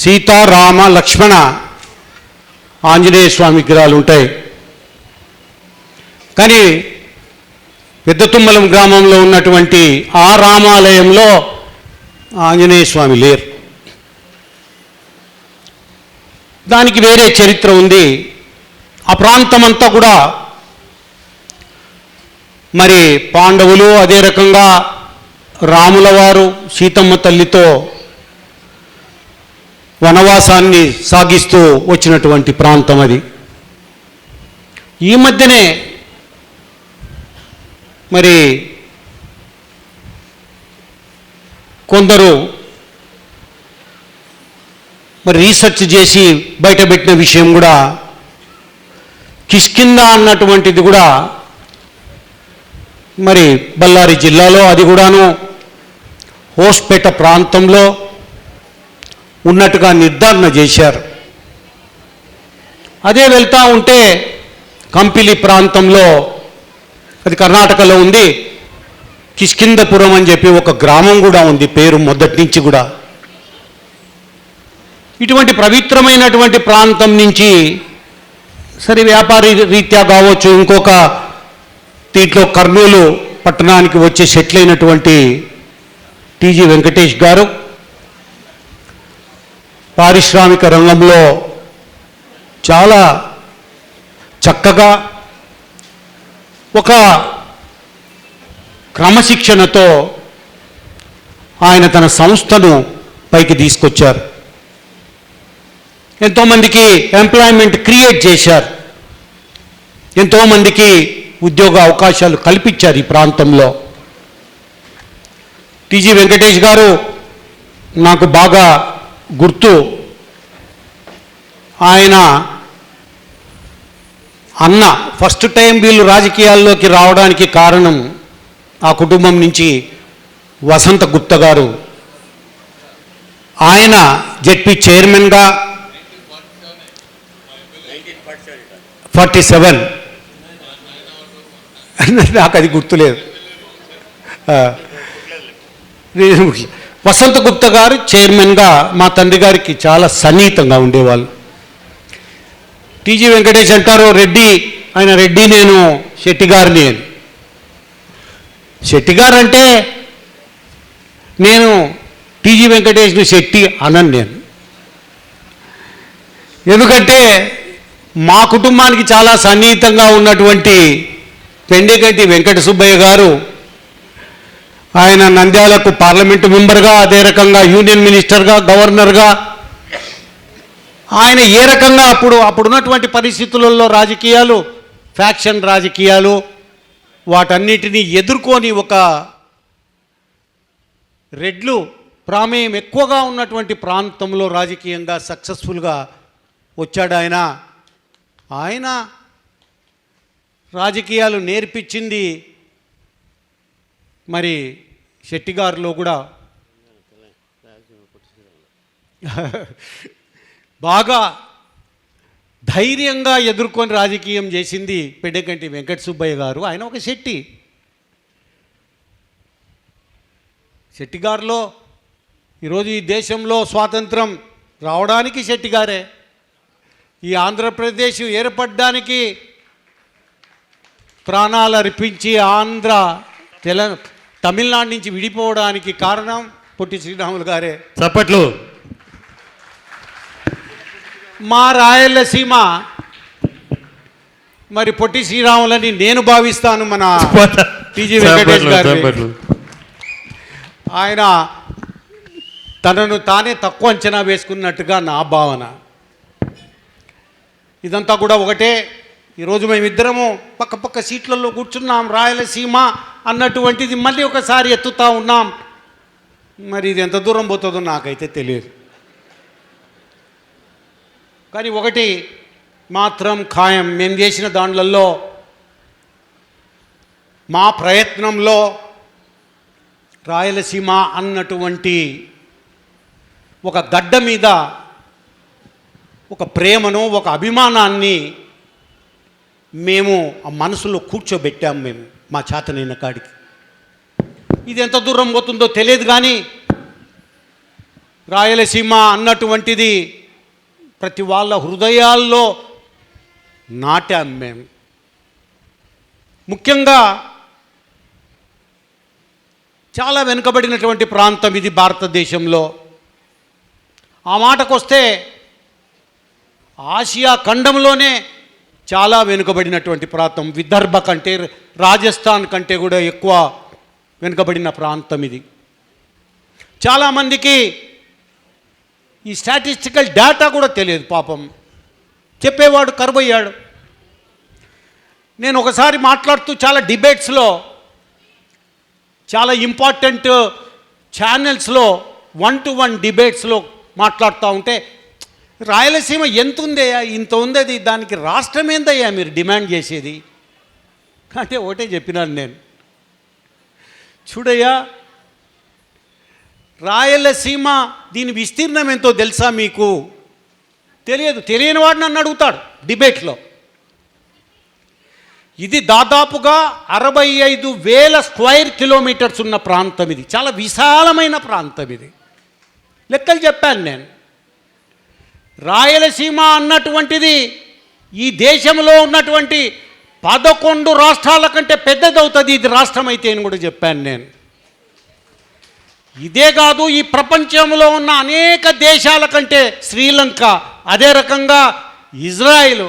సీతా రామ లక్ష్మణ ఆంజనేయ స్వామి విగ్రహాలు ఉంటాయి. కానీ పెద్ద తుమ్మలం గ్రామంలో ఉన్నటువంటి ఆ రామాలయంలో ఆంజనేయ స్వామి లేరు. దానికి వేరే చరిత్ర ఉంది. ఆ ప్రాంతమంతా కూడా మరి పాండవులు, అదే రకంగా రాముల వారు సీతమ్మ తల్లితో వనవాసాన్ని సాగిస్తూ వచ్చినటువంటి ప్రాంతం అది. ఈ మధ్యనే మరి కొందరు మరి రీసెర్చ్ చేసి బయటపెట్టిన విషయం కూడా, కిష్కింద అన్నటువంటిది కూడా మరి బళ్ళారి జిల్లాలో, అది కూడాను హోస్పేట ప్రాంతంలో ఉన్నట్టుగా నిర్ధారణ చేశారు. అదే వెళ్తూ ఉంటే కంపిలి ప్రాంతంలో, అది కర్ణాటకలో ఉంది, కిష్కిందపురం అని చెప్పి ఒక గ్రామం కూడా ఉంది, పేరు మొదటి నుంచి కూడా. ఇటువంటి పవిత్రమైనటువంటి ప్రాంతం నుంచి సరే వ్యాపారీ రీత్యా కావచ్చు, ఇంకొక దీంట్లో కర్నూలు పట్టణానికి వచ్చి సెటిల్ అయినటువంటి టీజీ వెంకటేష్ గారు పారిశ్రామిక రంగంలో చాలా చక్కగా ఒక క్రమశిక్షణతో ఆయన తన సంస్థను పైకి తీసుకొచ్చారు. ఎంతోమందికి ఎంప్లాయ్మెంట్ క్రియేట్ చేశారు, ఎంతోమందికి ఉద్యోగ అవకాశాలు కల్పించారు ఈ ప్రాంతంలో. టీజీ వెంకటేష్ గారు నాకు బాగా గుర్తు. ఆయన అన్న ఫస్ట్ టైం వీళ్ళు రాజకీయాల్లోకి రావడానికి కారణం ఆ కుటుంబం నుంచి వసంత గుప్తా గారు. ఆయన జెడ్పీ చైర్మన్గా 47 నాకు అది గుర్తులేదు. వసంత గుప్తా గారు చైర్మన్గా మా తండ్రి గారికి చాలా సన్నిహితంగా ఉండేవాళ్ళు. టీజీ వెంకటేష్ అంటారు రెడ్డి, ఆయన రెడ్డి, నేను శెట్టి గారిని అని. శెట్టి గారు అంటే నేను టీజీ వెంకటేష్ను శెట్టి అనను నేను. ఎందుకంటే మా కుటుంబానికి చాలా సన్నిహితంగా ఉన్నటువంటి పెండేగంటి వెంకట సుబ్బయ్య గారు, ఆయన నంద్యాలకు పార్లమెంటు మెంబర్గా, అదే రకంగా యూనియన్ మినిస్టర్గా, గవర్నర్గా, ఆయన ఏ రకంగా అప్పుడున్నటువంటి పరిస్థితులలో రాజకీయాలు, ఫ్యాక్షన్ రాజకీయాలు, వాటన్నిటినీ ఎదుర్కొని ఒక రెడ్లు ప్రామేయం ఎక్కువగా ఉన్నటువంటి ప్రాంతంలో రాజకీయంగా సక్సెస్ఫుల్గా వచ్చాడు ఆయన. ఆయన రాజకీయాలు నేర్పించింది మరి శెట్టి గారిలో కూడా బాగా ధైర్యంగా ఎదుర్కొని రాజకీయం చేసింది పెండెకంటి వెంకట సుబ్బయ్య గారు. ఆయన ఒక శెట్టి. శెట్టి గారిలో ఈరోజు ఈ దేశంలో స్వాతంత్రం రావడానికి శెట్టి గారే, ఈ ఆంధ్రప్రదేశ్ ఏర్పడడానికి ప్రాణాలు అర్పించి తమిళనాడు నుంచి విడిపోవడానికి కారణం పొట్టి శ్రీరాములు గారే. చప్పట్లు. మా రాయలసీమ మరి పొట్టి శ్రీరాములని నేను భావిస్తాను. మన టీజీ వెంకటేష్ గారు ఆయన తనను తానే తక్కువ అంచనా వేసుకున్నట్టుగా నా భావన. ఇదంతా కూడా ఒకటే. ఈరోజు మేమిద్దరము పక్క సీట్లలో కూర్చున్నాం. రాయలసీమ అన్నటువంటిది మళ్ళీ ఒకసారి ఎత్తుతా ఉన్నాం. మరి ఇది ఎంత దూరం పోతుందో నాకైతే తెలియదు. కానీ ఒకటి మాత్రం ఖాయం, మేము చేసిన దాంట్లలో మా ప్రయత్నంలో రాయలసీమ అన్నటువంటి ఒక గడ్డ మీద ఒక ప్రేమను, ఒక అభిమానాన్ని మేము ఆ మనసులో కూర్చోబెట్టాము. మేము మా చేతనైన కాడికి. ఇది ఎంత దూరం పోతుందో తెలియదు, కానీ రాయలసీమ అన్నటువంటిది ప్రతి వాళ్ళ హృదయాల్లో నాటాం మేము. ముఖ్యంగా చాలా వెనుకబడినటువంటి ప్రాంతం ఇది భారతదేశంలో. ఆ మాటకొస్తే ఆసియా ఖండంలోనే చాలా వెనుకబడినటువంటి ప్రాంతం. విదర్భ కంటే, రాజస్థాన్ కంటే కూడా ఎక్కువ వెనుకబడిన ప్రాంతం ఇది. చాలామందికి ఈ స్టాటిస్టికల్ డేటా కూడా తెలియదు పాపం. చెప్పేవాడు కరువయ్యాడు. నేను ఒకసారి మాట్లాడుతూ చాలా డిబేట్స్లో, చాలా ఇంపార్టెంట్ ఛానల్స్లో 1-to-1 డిబేట్స్లో మాట్లాడుతూ ఉంటే, రాయలసీమ ఎంత ఉందయ్యా, ఇంత ఉంది, దానికి రాష్ట్రం ఏందయ్యా మీరు డిమాండ్ చేసేది అంటే ఒకటే చెప్పినాను నేను. చూడయ్యా, రాయలసీమ దీని విస్తీర్ణం ఎంతో తెలుసా మీకు? తెలియదు. తెలియని వాడు నన్ను అడుగుతాడు డిబేట్లో. ఇది దాదాపుగా 65,000 స్క్వేర్ కిలోమీటర్స్ ఉన్న ప్రాంతం ఇది. చాలా విశాలమైన ప్రాంతం ఇది. లెక్కలు చెప్పాను నేను. రాయలసీమ అన్నటువంటిది ఈ దేశంలో ఉన్నటువంటి 11 రాష్ట్రాల కంటే పెద్దదవుతుంది ఇది రాష్ట్రం అయితే అని కూడా చెప్పాను నేను. ఇదే కాదు, ఈ ప్రపంచంలో ఉన్న అనేక దేశాల కంటే, శ్రీలంక, అదే రకంగా ఇజ్రాయిల్,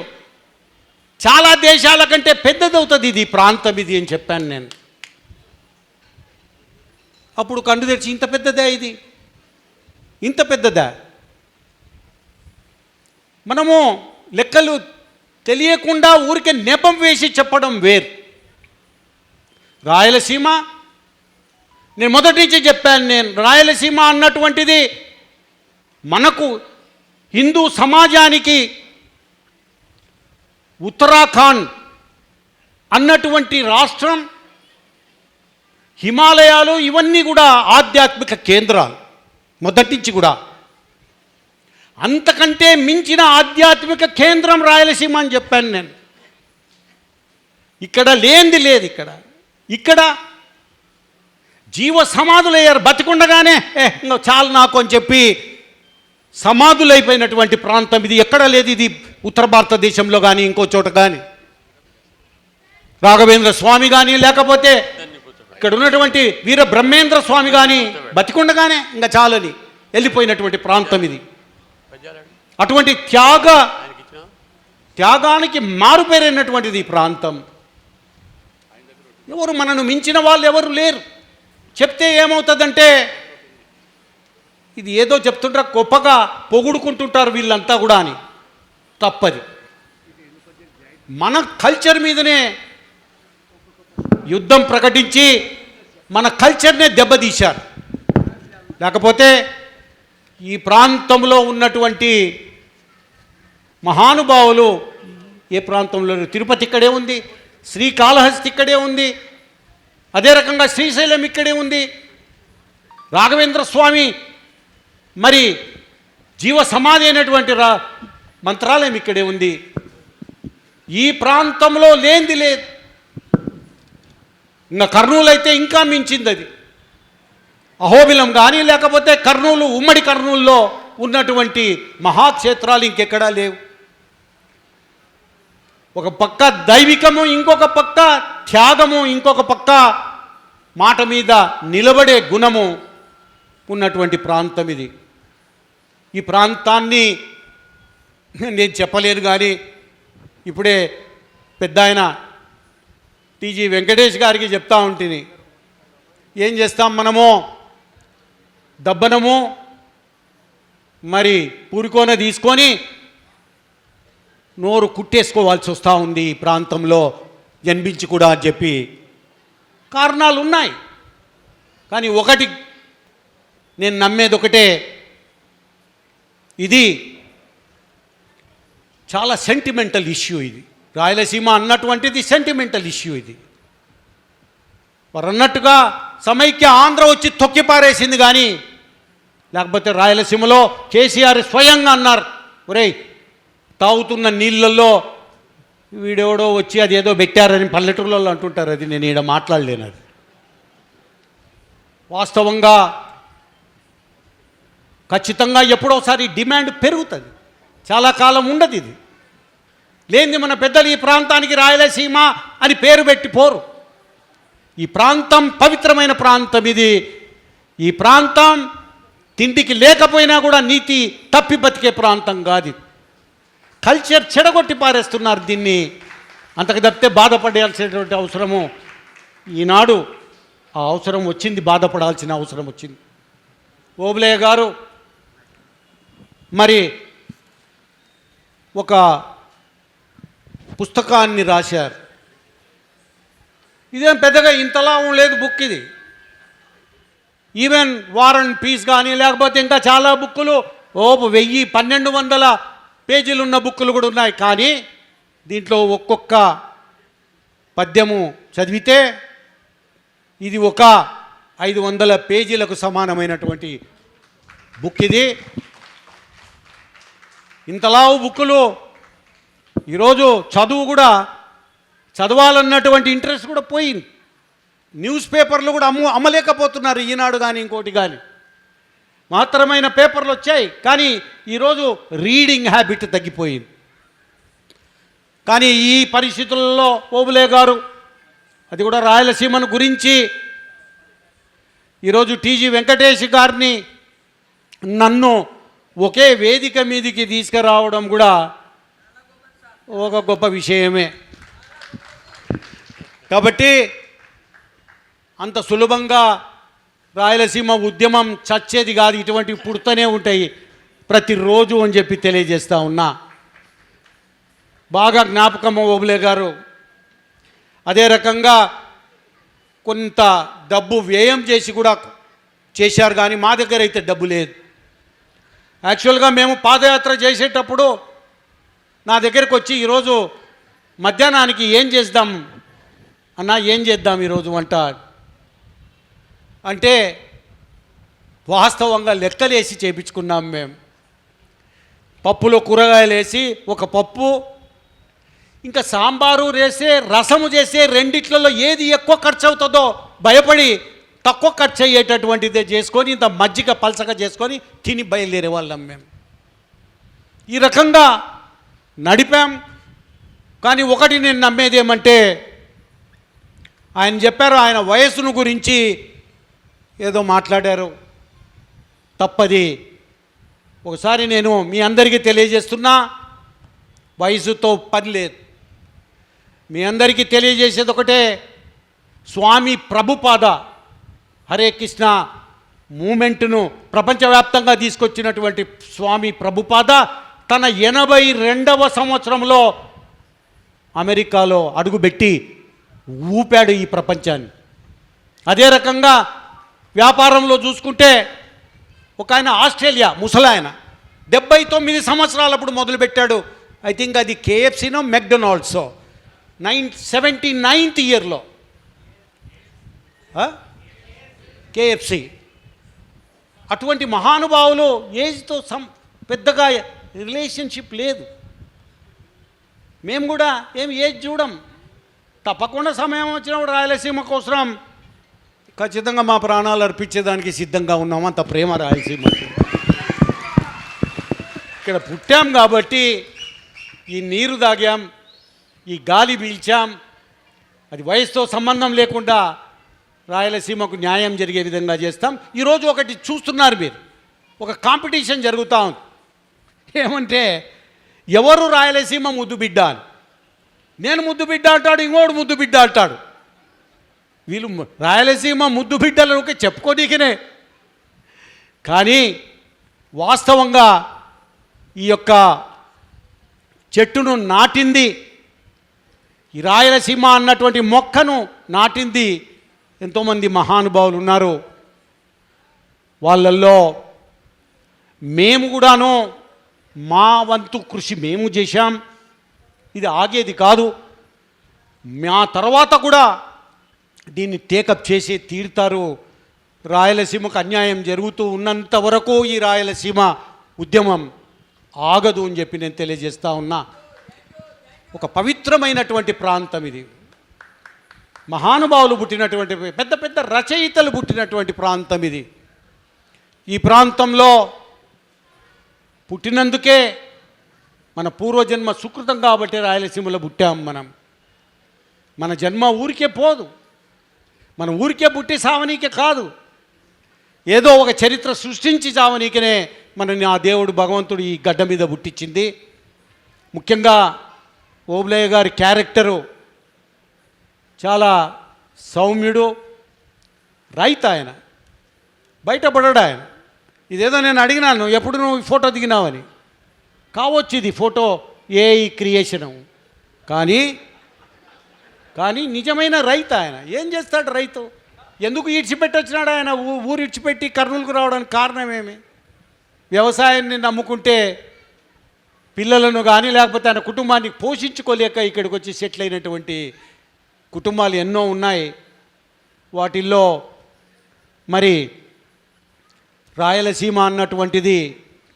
చాలా దేశాల కంటే పెద్దదవుతుంది ఇది ప్రాంతం ఇది అని చెప్పాను నేను. అప్పుడు కన్ను తెరిచి, ఇంత పెద్దదా ఇది, ఇంత పెద్దదా? మనము లెక్కలు తెలియకుండా ఊరికే నెపం వేసి చెప్పడం వేరు. రాయలసీమ, నేను మొదటి నుంచి చెప్పాను నేను, రాయలసీమ అన్నటువంటిది మనకు హిందూ సమాజానికి ఉత్తరాఖండ్ అన్నటువంటి రాష్ట్రం, హిమాలయాలు, ఇవన్నీ కూడా ఆధ్యాత్మిక కేంద్రాలు మొదటి నుంచి కూడా. అంతకంటే మించిన ఆధ్యాత్మిక కేంద్రం రాయలసీమ అని చెప్పాను నేను. ఇక్కడ లేనిది లేదు. ఇక్కడ జీవ సమాధులయ్యారు. బతికుండగానే ఇంకా చాలు నాకు అని చెప్పి సమాధులైపోయినటువంటి ప్రాంతం ఇది. ఎక్కడ లేదు ఇది ఉత్తర భారతదేశంలో కానీ ఇంకో చోట కానీ. రాఘవేంద్ర స్వామి కానీ లేకపోతే ఇక్కడ ఉన్నటువంటి వీర బ్రహ్మేంద్ర స్వామి కానీ బతికుండగానే ఇంకా చాలని వెళ్ళిపోయినటువంటి ప్రాంతం ఇది. అటువంటి త్యాగానికి మారుపేరైనటువంటిది ఈ ప్రాంతం. ఎవరు మనను మించిన వాళ్ళు ఎవరు లేరు. చెప్తే ఏమవుతుందంటే ఇది ఏదో చెప్తుంటారు, గొప్పగా పొగుడుకుంటుంటారు వీళ్ళంతా కూడా అని. తప్పది. మన కల్చర్ మీదనే యుద్ధం ప్రకటించి మన కల్చర్నే దెబ్బతీశారు. లేకపోతే ఈ ప్రాంతంలో ఉన్నటువంటి మహానుభావులు ఏ ప్రాంతంలో, తిరుపతి ఇక్కడే ఉంది, శ్రీకాళహస్తి ఇక్కడే ఉంది, అదే రకంగా శ్రీశైలం ఇక్కడే ఉంది, రాఘవేంద్ర స్వామి మరి జీవ సమాధి అయినటువంటి మంత్రాలయం ఇక్కడే ఉంది. ఈ ప్రాంతంలో లేనిది లేదు. ఇంకా కర్నూలు అయితే ఇంకా మించింది అది. అహోబిలం కానీ లేకపోతే కర్నూలు, ఉమ్మడి కర్నూలులో ఉన్నటువంటి మహాక్షేత్రాలు ఇంకెక్కడా లేవు. ఒక పక్క దైవికము, ఇంకొక పక్క త్యాగము, ఇంకొక పక్క మాట మీద నిలబడే గుణము ఉన్నటువంటి ప్రాంతం ఇది. ఈ ప్రాంతాన్ని నేను చెప్పలేను కానీ ఇప్పుడే పెద్ద ఆయన టీజీ వెంకటేష్ గారికి చెప్తా ఉంటుంది. ఏం చేస్తాం మనము, దబ్బనము మరి పూరుకోన తీసుకొని నోరు కుట్టేసుకోవాల్సి వస్తూ ఉంది ఈ ప్రాంతంలో జన్మించి కూడా అని చెప్పి. కారణాలు ఉన్నాయి. కానీ ఒకటి నేను నమ్మేది ఒకటే, ఇది చాలా సెంటిమెంటల్ ఇష్యూ. ఇది రాయలసీమ అన్నటువంటిది సెంటిమెంటల్ ఇష్యూ. ఇది వారు అన్నట్టుగా సమైక్య ఆంధ్ర వచ్చి తొక్కిపారేసింది కానీ, లేకపోతే రాయలసీమలో కేసీఆర్ స్వయంగా అన్నారు, ఒరేయ్ తాగుతున్న నీళ్ళల్లో వీడెవడో వచ్చి అది ఏదో పెట్టారని పల్లెటూళ్ళలో అంటుంటారు. అది నేను ఈడ మాట్లాడలేను. అది వాస్తవంగా ఖచ్చితంగా ఎప్పుడోసారి డిమాండ్ పెరుగుతుంది, చాలా కాలం ఉండదు. ఇది లేనిది మన పెద్దలు ఈ ప్రాంతానికి రాయలసీమ అని పేరు పెట్టి పోరు. ఈ ప్రాంతం పవిత్రమైన ప్రాంతం ఇది. ఈ ప్రాంతం తిండికి లేకపోయినా కూడా నీతి తప్పి బతికే ప్రాంతం కాదు. కల్చర్ చెడగొట్టి పారేస్తున్నారు దీన్ని. అంతకు తప్పితే బాధపడాల్సినటువంటి అవసరము ఈనాడు ఆ అవసరం వచ్చింది, బాధపడాల్సిన అవసరం వచ్చింది. ఓబులయ్య గారు మరి ఒక పుస్తకాన్ని రాశారు. ఇదేం పెద్దగా ఇంతలా లేదు బుక్ ఇది. ఈవెన్ వార్ అండ్ పీస్ కానీ లేకపోతే ఇంకా చాలా బుక్కులు 1000-1200 పేజీలు ఉన్న బుక్కులు కూడా ఉన్నాయి. కానీ దీంట్లో ఒక్కొక్క పద్యము చదివితే ఇది ఒక 500 పేజీలకు సమానమైనటువంటి బుక్ ఇది. ఇంతలా బుక్కులు ఈరోజు చదువు కూడా చదవాలన్నటువంటి ఇంట్రెస్ట్ కూడా పోయింది. న్యూస్ పేపర్లు కూడా అమ్మలేకపోతున్నారు. ఈనాడు కానీ ఇంకోటి కానీ మాత్రమైన పేపర్లు వచ్చాయి. కానీ ఈరోజు రీడింగ్ హ్యాబిట్ తగ్గిపోయింది. కానీ ఈ పరిస్థితుల్లో ఓబులయ్య గారు అది కూడా రాయలసీమను గురించి ఈరోజు టీజీ వెంకటేష్ గారిని నన్ను ఒకే వేదిక మీదికి తీసుకురావడం కూడా ఒక గొప్ప విషయమే. కాబట్టి అంత సులభంగా రాయలసీమ ఉద్యమం చచ్చేది కాదు. ఇటువంటివి పుడుతూనే ఉంటాయి ప్రతిరోజు అని చెప్పి తెలియజేస్తూ ఉన్నా. బాగా జ్ఞాపకం ఓబులే గారు. అదే రకంగా కొంత డబ్బు వ్యయం చేసి కూడా చేశారు. కానీ మా దగ్గర అయితే డబ్బు లేదు. యాక్చువల్గా మేము పాదయాత్ర చేసేటప్పుడు నా దగ్గరకు వచ్చి ఈరోజు మధ్యాహ్నానికి ఏం చేద్దాం అన్నా, ఏం చేద్దాం ఈరోజు వంట అంటే వాస్తవంగా లెక్కలేసి చేయించుకున్నాం మేము. పప్పులో కూరగాయలు వేసి ఒక పప్పు, ఇంకా సాంబారు వేసే, రసము చేసే, రెండిట్లలో ఏది ఎక్కువ ఖర్చు అవుతుందో భయపడి తక్కువ ఖర్చు అయ్యేటటువంటిదే చేసుకొని ఇంత మజ్జిగ పలసగా చేసుకొని తిని బయలుదేరే వాళ్ళం మేము. ఈ రకంగా నడిపాం. కానీ ఒకటి నేను నమ్మేది ఏమంటే, ఆయన చెప్పారు ఆయన వయస్సును గురించి ఏదో మాట్లాడారు, తప్పది. ఒకసారి నేను మీ అందరికీ తెలియజేస్తున్నా, వయసుతో పని లేదు. మీ అందరికీ తెలియజేసేది ఒకటే, స్వామి ప్రభుపాద హరే కృష్ణ మూమెంట్ను ప్రపంచవ్యాప్తంగా తీసుకొచ్చినటువంటి స్వామి ప్రభుపాద తన 82వ సంవత్సరంలో అమెరికాలో అడుగుపెట్టి ఊపాడు ఈ ప్రపంచాన్ని. అదే రకంగా వ్యాపారంలో చూసుకుంటే ఒక ఆయన ఆస్ట్రేలియా ముసలాయన 79 సంవత్సరాలప్పుడు మొదలుపెట్టాడు. ఐ థింక్ అది కేఎఫ్సీనో మెక్డొనాల్డ్సో 79th ఇయర్లో కేఎఫ్సి. అటువంటి మహానుభావులు ఏజ్తో పెద్దగా రిలేషన్షిప్ లేదు. మేము కూడా ఏం ఏజ్ చూడం. తప్పకుండా సమయం వచ్చినప్పుడు రాయలసీమ కోసం ఖచ్చితంగా మా ప్రాణాలు అర్పించేదానికి సిద్ధంగా ఉన్నాము. అంత ప్రేమ రాయలసీమకి. ఇక్కడ పుట్టాం కాబట్టి ఈ నీరు తాగాం, ఈ గాలి పీల్చాం. అది వయసుతో సంబంధం లేకుండా రాయలసీమకు న్యాయం జరిగే విధంగా చేస్తాం. ఈరోజు ఒకటి చూస్తున్నారు మీరు, ఒక కాంపిటీషన్ జరుగుతూ ఉంది. ఏమంటే ఎవరు రాయలసీమ ముద్దు బిడ్డ అని. నేను ముద్దు బిడ్డ అంటాడు, ఇంకోడు ముద్దు బిడ్డ అంటాడు. వీళ్ళు రాయలసీమ ముద్దు బిడ్డలకి చెప్పుకోనీకనే. కానీ వాస్తవంగా ఈ యొక్క చెట్టును నాటింది, ఈ రాయలసీమ అన్నటువంటి మొక్కను నాటింది ఎంతోమంది మహానుభావులు ఉన్నారు. వాళ్ళల్లో మేము కూడాను మా వంతు కృషి మేము చేశాం. ఇది ఆగేది కాదు. మా తర్వాత కూడా దీన్ని టేకప్ చేసి తీరుతారు. రాయలసీమకు అన్యాయం జరుగుతూ ఉన్నంత వరకు ఈ రాయలసీమ ఉద్యమం ఆగదు అని చెప్పి నేను తెలియజేస్తా ఉన్నా. ఒక పవిత్రమైనటువంటి ప్రాంతం ఇది. మహానుభావులు పుట్టినటువంటి, పెద్ద పెద్ద రచయితలు పుట్టినటువంటి ప్రాంతం ఇది. ఈ ప్రాంతంలో పుట్టినందుకే మన పూర్వజన్మ సుకృతం కాబట్టి రాయలసీమలో పుట్టాం మనం. మన జన్మ ఊరికే పోదు. మన ఊరికే పుట్టి సావనీకే కాదు, ఏదో ఒక చరిత్ర సృష్టించి సావనీకనే మనని ఆ దేవుడు భగవంతుడు ఈ గడ్డ మీద పుట్టించింది. ముఖ్యంగా ఓబులయ్య గారి క్యారెక్టరు చాలా సౌమ్యుడు, రైతు. ఆయన బయటపడాడు. ఆయన ఇదేదో నేను అడిగినాను, ఎప్పుడు నువ్వు ఫోటో దిగినావని. కావచ్చు ఇది ఫోటో ఏఐ క్రియేషను, కానీ నిజమైన రైతు ఆయన. ఏం చేస్తాడు రైతు? ఎందుకు ఇడిచిపెట్టి వచ్చినాడు ఆయన? ఊరు ఇడిచిపెట్టి కర్నూలుకు రావడానికి కారణమేమి? వ్యవసాయాన్ని నమ్ముకుంటే పిల్లలను కానీ లేకపోతే ఆయన కుటుంబాన్ని పోషించుకోలేక ఇక్కడికి వచ్చి సెటిల్ అయినటువంటి కుటుంబాలు ఎన్నో ఉన్నాయి. వాటిల్లో మరి రాయలసీమ అన్నటువంటిది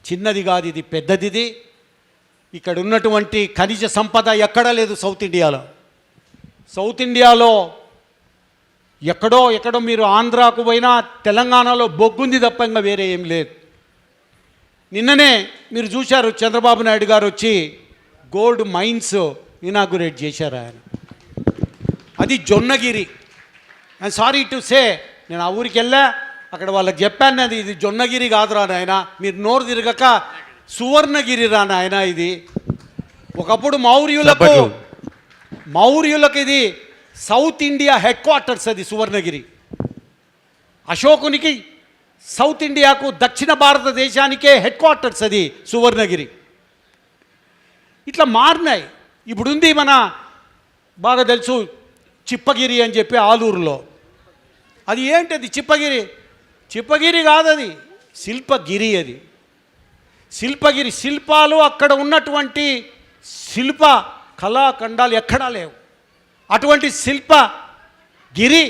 చిన్నది కాదు, ఇది పెద్దదిది. ఇక్కడ ఉన్నటువంటి ఖనిజ సంపద ఎక్కడా లేదు సౌత్ ఇండియాలో. సౌత్ ఇండియాలో ఎక్కడో మీరు ఆంధ్రాకు పోయినా తెలంగాణలో బొగ్గుంది తప్ప ఇంకా వేరే ఏం లేదు. నిన్ననే మీరు చూశారు, చంద్రబాబు నాయుడు గారు వచ్చి గోల్డ్ మైన్స్ ఇనాగ్యురేట్ చేశారు ఆయన. అది Jonnagiri. And sorry to say, నేను ఆ ఊరికి వెళ్ళా, అక్కడ వాళ్ళకి చెప్పాను, అది ఇది జొన్నగిరి కాదురా నాయన, మీరు నోరు తిరగక సువర్ణగిరి రా నాయన. ఇది ఒకప్పుడు మౌర్యులకు ఇది సౌత్ ఇండియా హెడ్ క్వార్టర్స్. అది సువర్ణగిరి. అశోకునికి సౌత్ ఇండియాకు దక్షిణ భారతదేశానికే హెడ్ క్వార్టర్స్ అది సువర్ణగిరి. ఇట్లా మారినాయి. ఇప్పుడుంది మన బాగా తెలుసు చిప్పగిరి అని చెప్పి ఆలూరులో. అది ఏంటది చిప్పగిరి కాదు, అది శిల్పగిరి. అది శిల్పగిరి. శిల్పాలు అక్కడ ఉన్నటువంటి శిల్ప కళాఖండాలు ఎక్కడా లేవు. అటువంటి శిల్పగిరి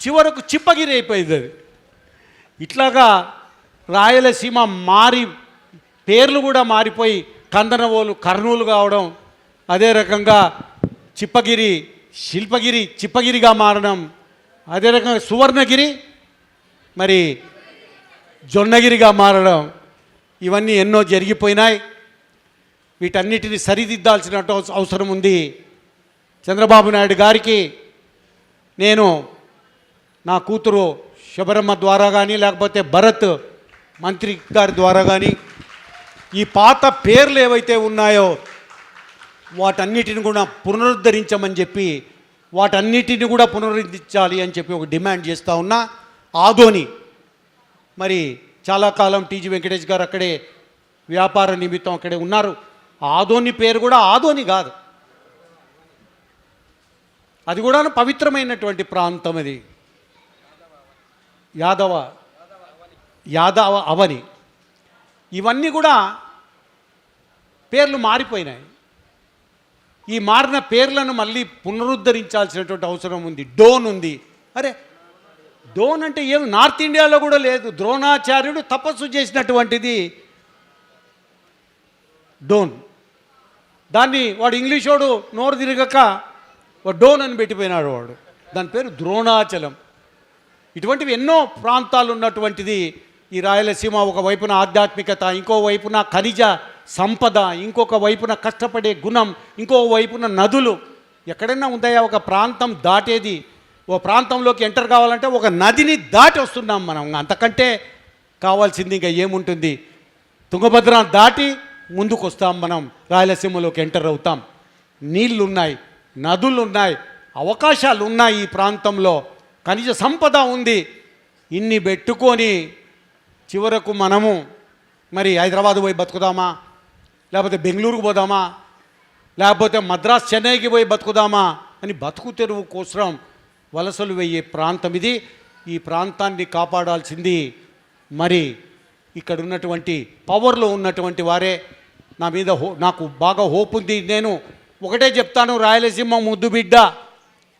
చివరకు చిప్పగిరి అయిపోయింది. అది ఇట్లాగా రాయలసీమ పేర్లు కూడా మారిపోయి కందనవోలు కర్నూలు కావడం, అదే రకంగా చిప్పగిరి చిప్పగిరిగా మారడం, అదే రకంగా సువర్ణగిరి మరి జొన్నగిరిగా మారడం, ఇవన్నీ ఎన్నో జరిగిపోయినాయి. వీటన్నిటిని సరిదిద్దాల్సిన అవసరం ఉంది. చంద్రబాబు నాయుడు గారికి నేను నా కూతురు శబరమ్మ ద్వారా కానీ, లేకపోతే భరత్ మంత్రి గారి ద్వారా కానీ, ఈ పాత పేర్లు ఏవైతే ఉన్నాయో వాటన్నిటిని కూడా పునరుద్ధరించమని చెప్పి, వాటన్నిటిని కూడా పునరుద్ధరించాలి అని చెప్పి ఒక డిమాండ్ చేస్తూ ఉన్నా. ఆదోని మరి చాలా కాలం టీజీ వెంకటేష్ గారు అక్కడే వ్యాపార నిమిత్తం అక్కడే ఉన్నారు. ఆదోని పేరు కూడా ఆదోని కాదు, అది కూడా పవిత్రమైనటువంటి ప్రాంతం. అది యాదవ అవని. ఇవన్నీ కూడా పేర్లు మారిపోయినాయి. ఈ మారిన పేర్లను మళ్ళీ పునరుద్ధరించాల్సినటువంటి అవసరం ఉంది. డోన్ ఉంది. అరే డోన్ అంటే ఏం నార్త్ ఇండియాలో కూడా లేదు. ద్రోణాచార్యుడు తపస్సు చేసినటువంటిది డోన్. దాన్ని వాడు ఇంగ్లీష్ వాడు నోరు తిరగక డోన్ అని పెట్టిపోయినాడు వాడు. దాని పేరు ద్రోణాచలం. ఇటువంటివి ఎన్నో ప్రాంతాలు ఉన్నటువంటిది ఈ రాయలసీమ. ఒకవైపున ఆధ్యాత్మికత, ఇంకో వైపున ఖనిజ సంపద, ఇంకొక వైపున కష్టపడే గుణం, ఇంకో వైపున నదులు. ఎక్కడైనా ఉందాయా ఒక ప్రాంతం దాటేది? ఓ ప్రాంతంలోకి ఎంటర్ కావాలంటే ఒక నదిని దాటి వస్తున్నాం మనం. అంతకంటే కావాల్సింది ఇంకా ఏముంటుంది? తుంగభద్ర దాటి ముందుకు వస్తాం మనం, రాయలసీమలోకి ఎంటర్ అవుతాం. నీళ్లు ఉన్నాయి, నదులు ఉన్నాయి, అవకాశాలు ఉన్నాయి. ఈ ప్రాంతంలో ఖనిజ సంపద ఉంది. ఇన్ని పెట్టుకొని చివరకు మనము మరి హైదరాబాద్ పోయి బతుకుదామా, లేకపోతే బెంగళూరుకు పోదామా, లేకపోతే మద్రాస్ చెన్నైకి పోయి బతుకుదామా అని బతుకు తెరువు కోసం వలసలు వెయ్యే ప్రాంతం ఇది. ఈ ప్రాంతాన్ని కాపాడాల్సింది మరి ఇక్కడ ఉన్నటువంటి పవర్లో ఉన్నటువంటి వారే. నా మీద నాకు బాగా హోప్ ఉంది. నేను ఒకటే చెప్తాను, రాయలసీమ ముద్దు బిడ్డ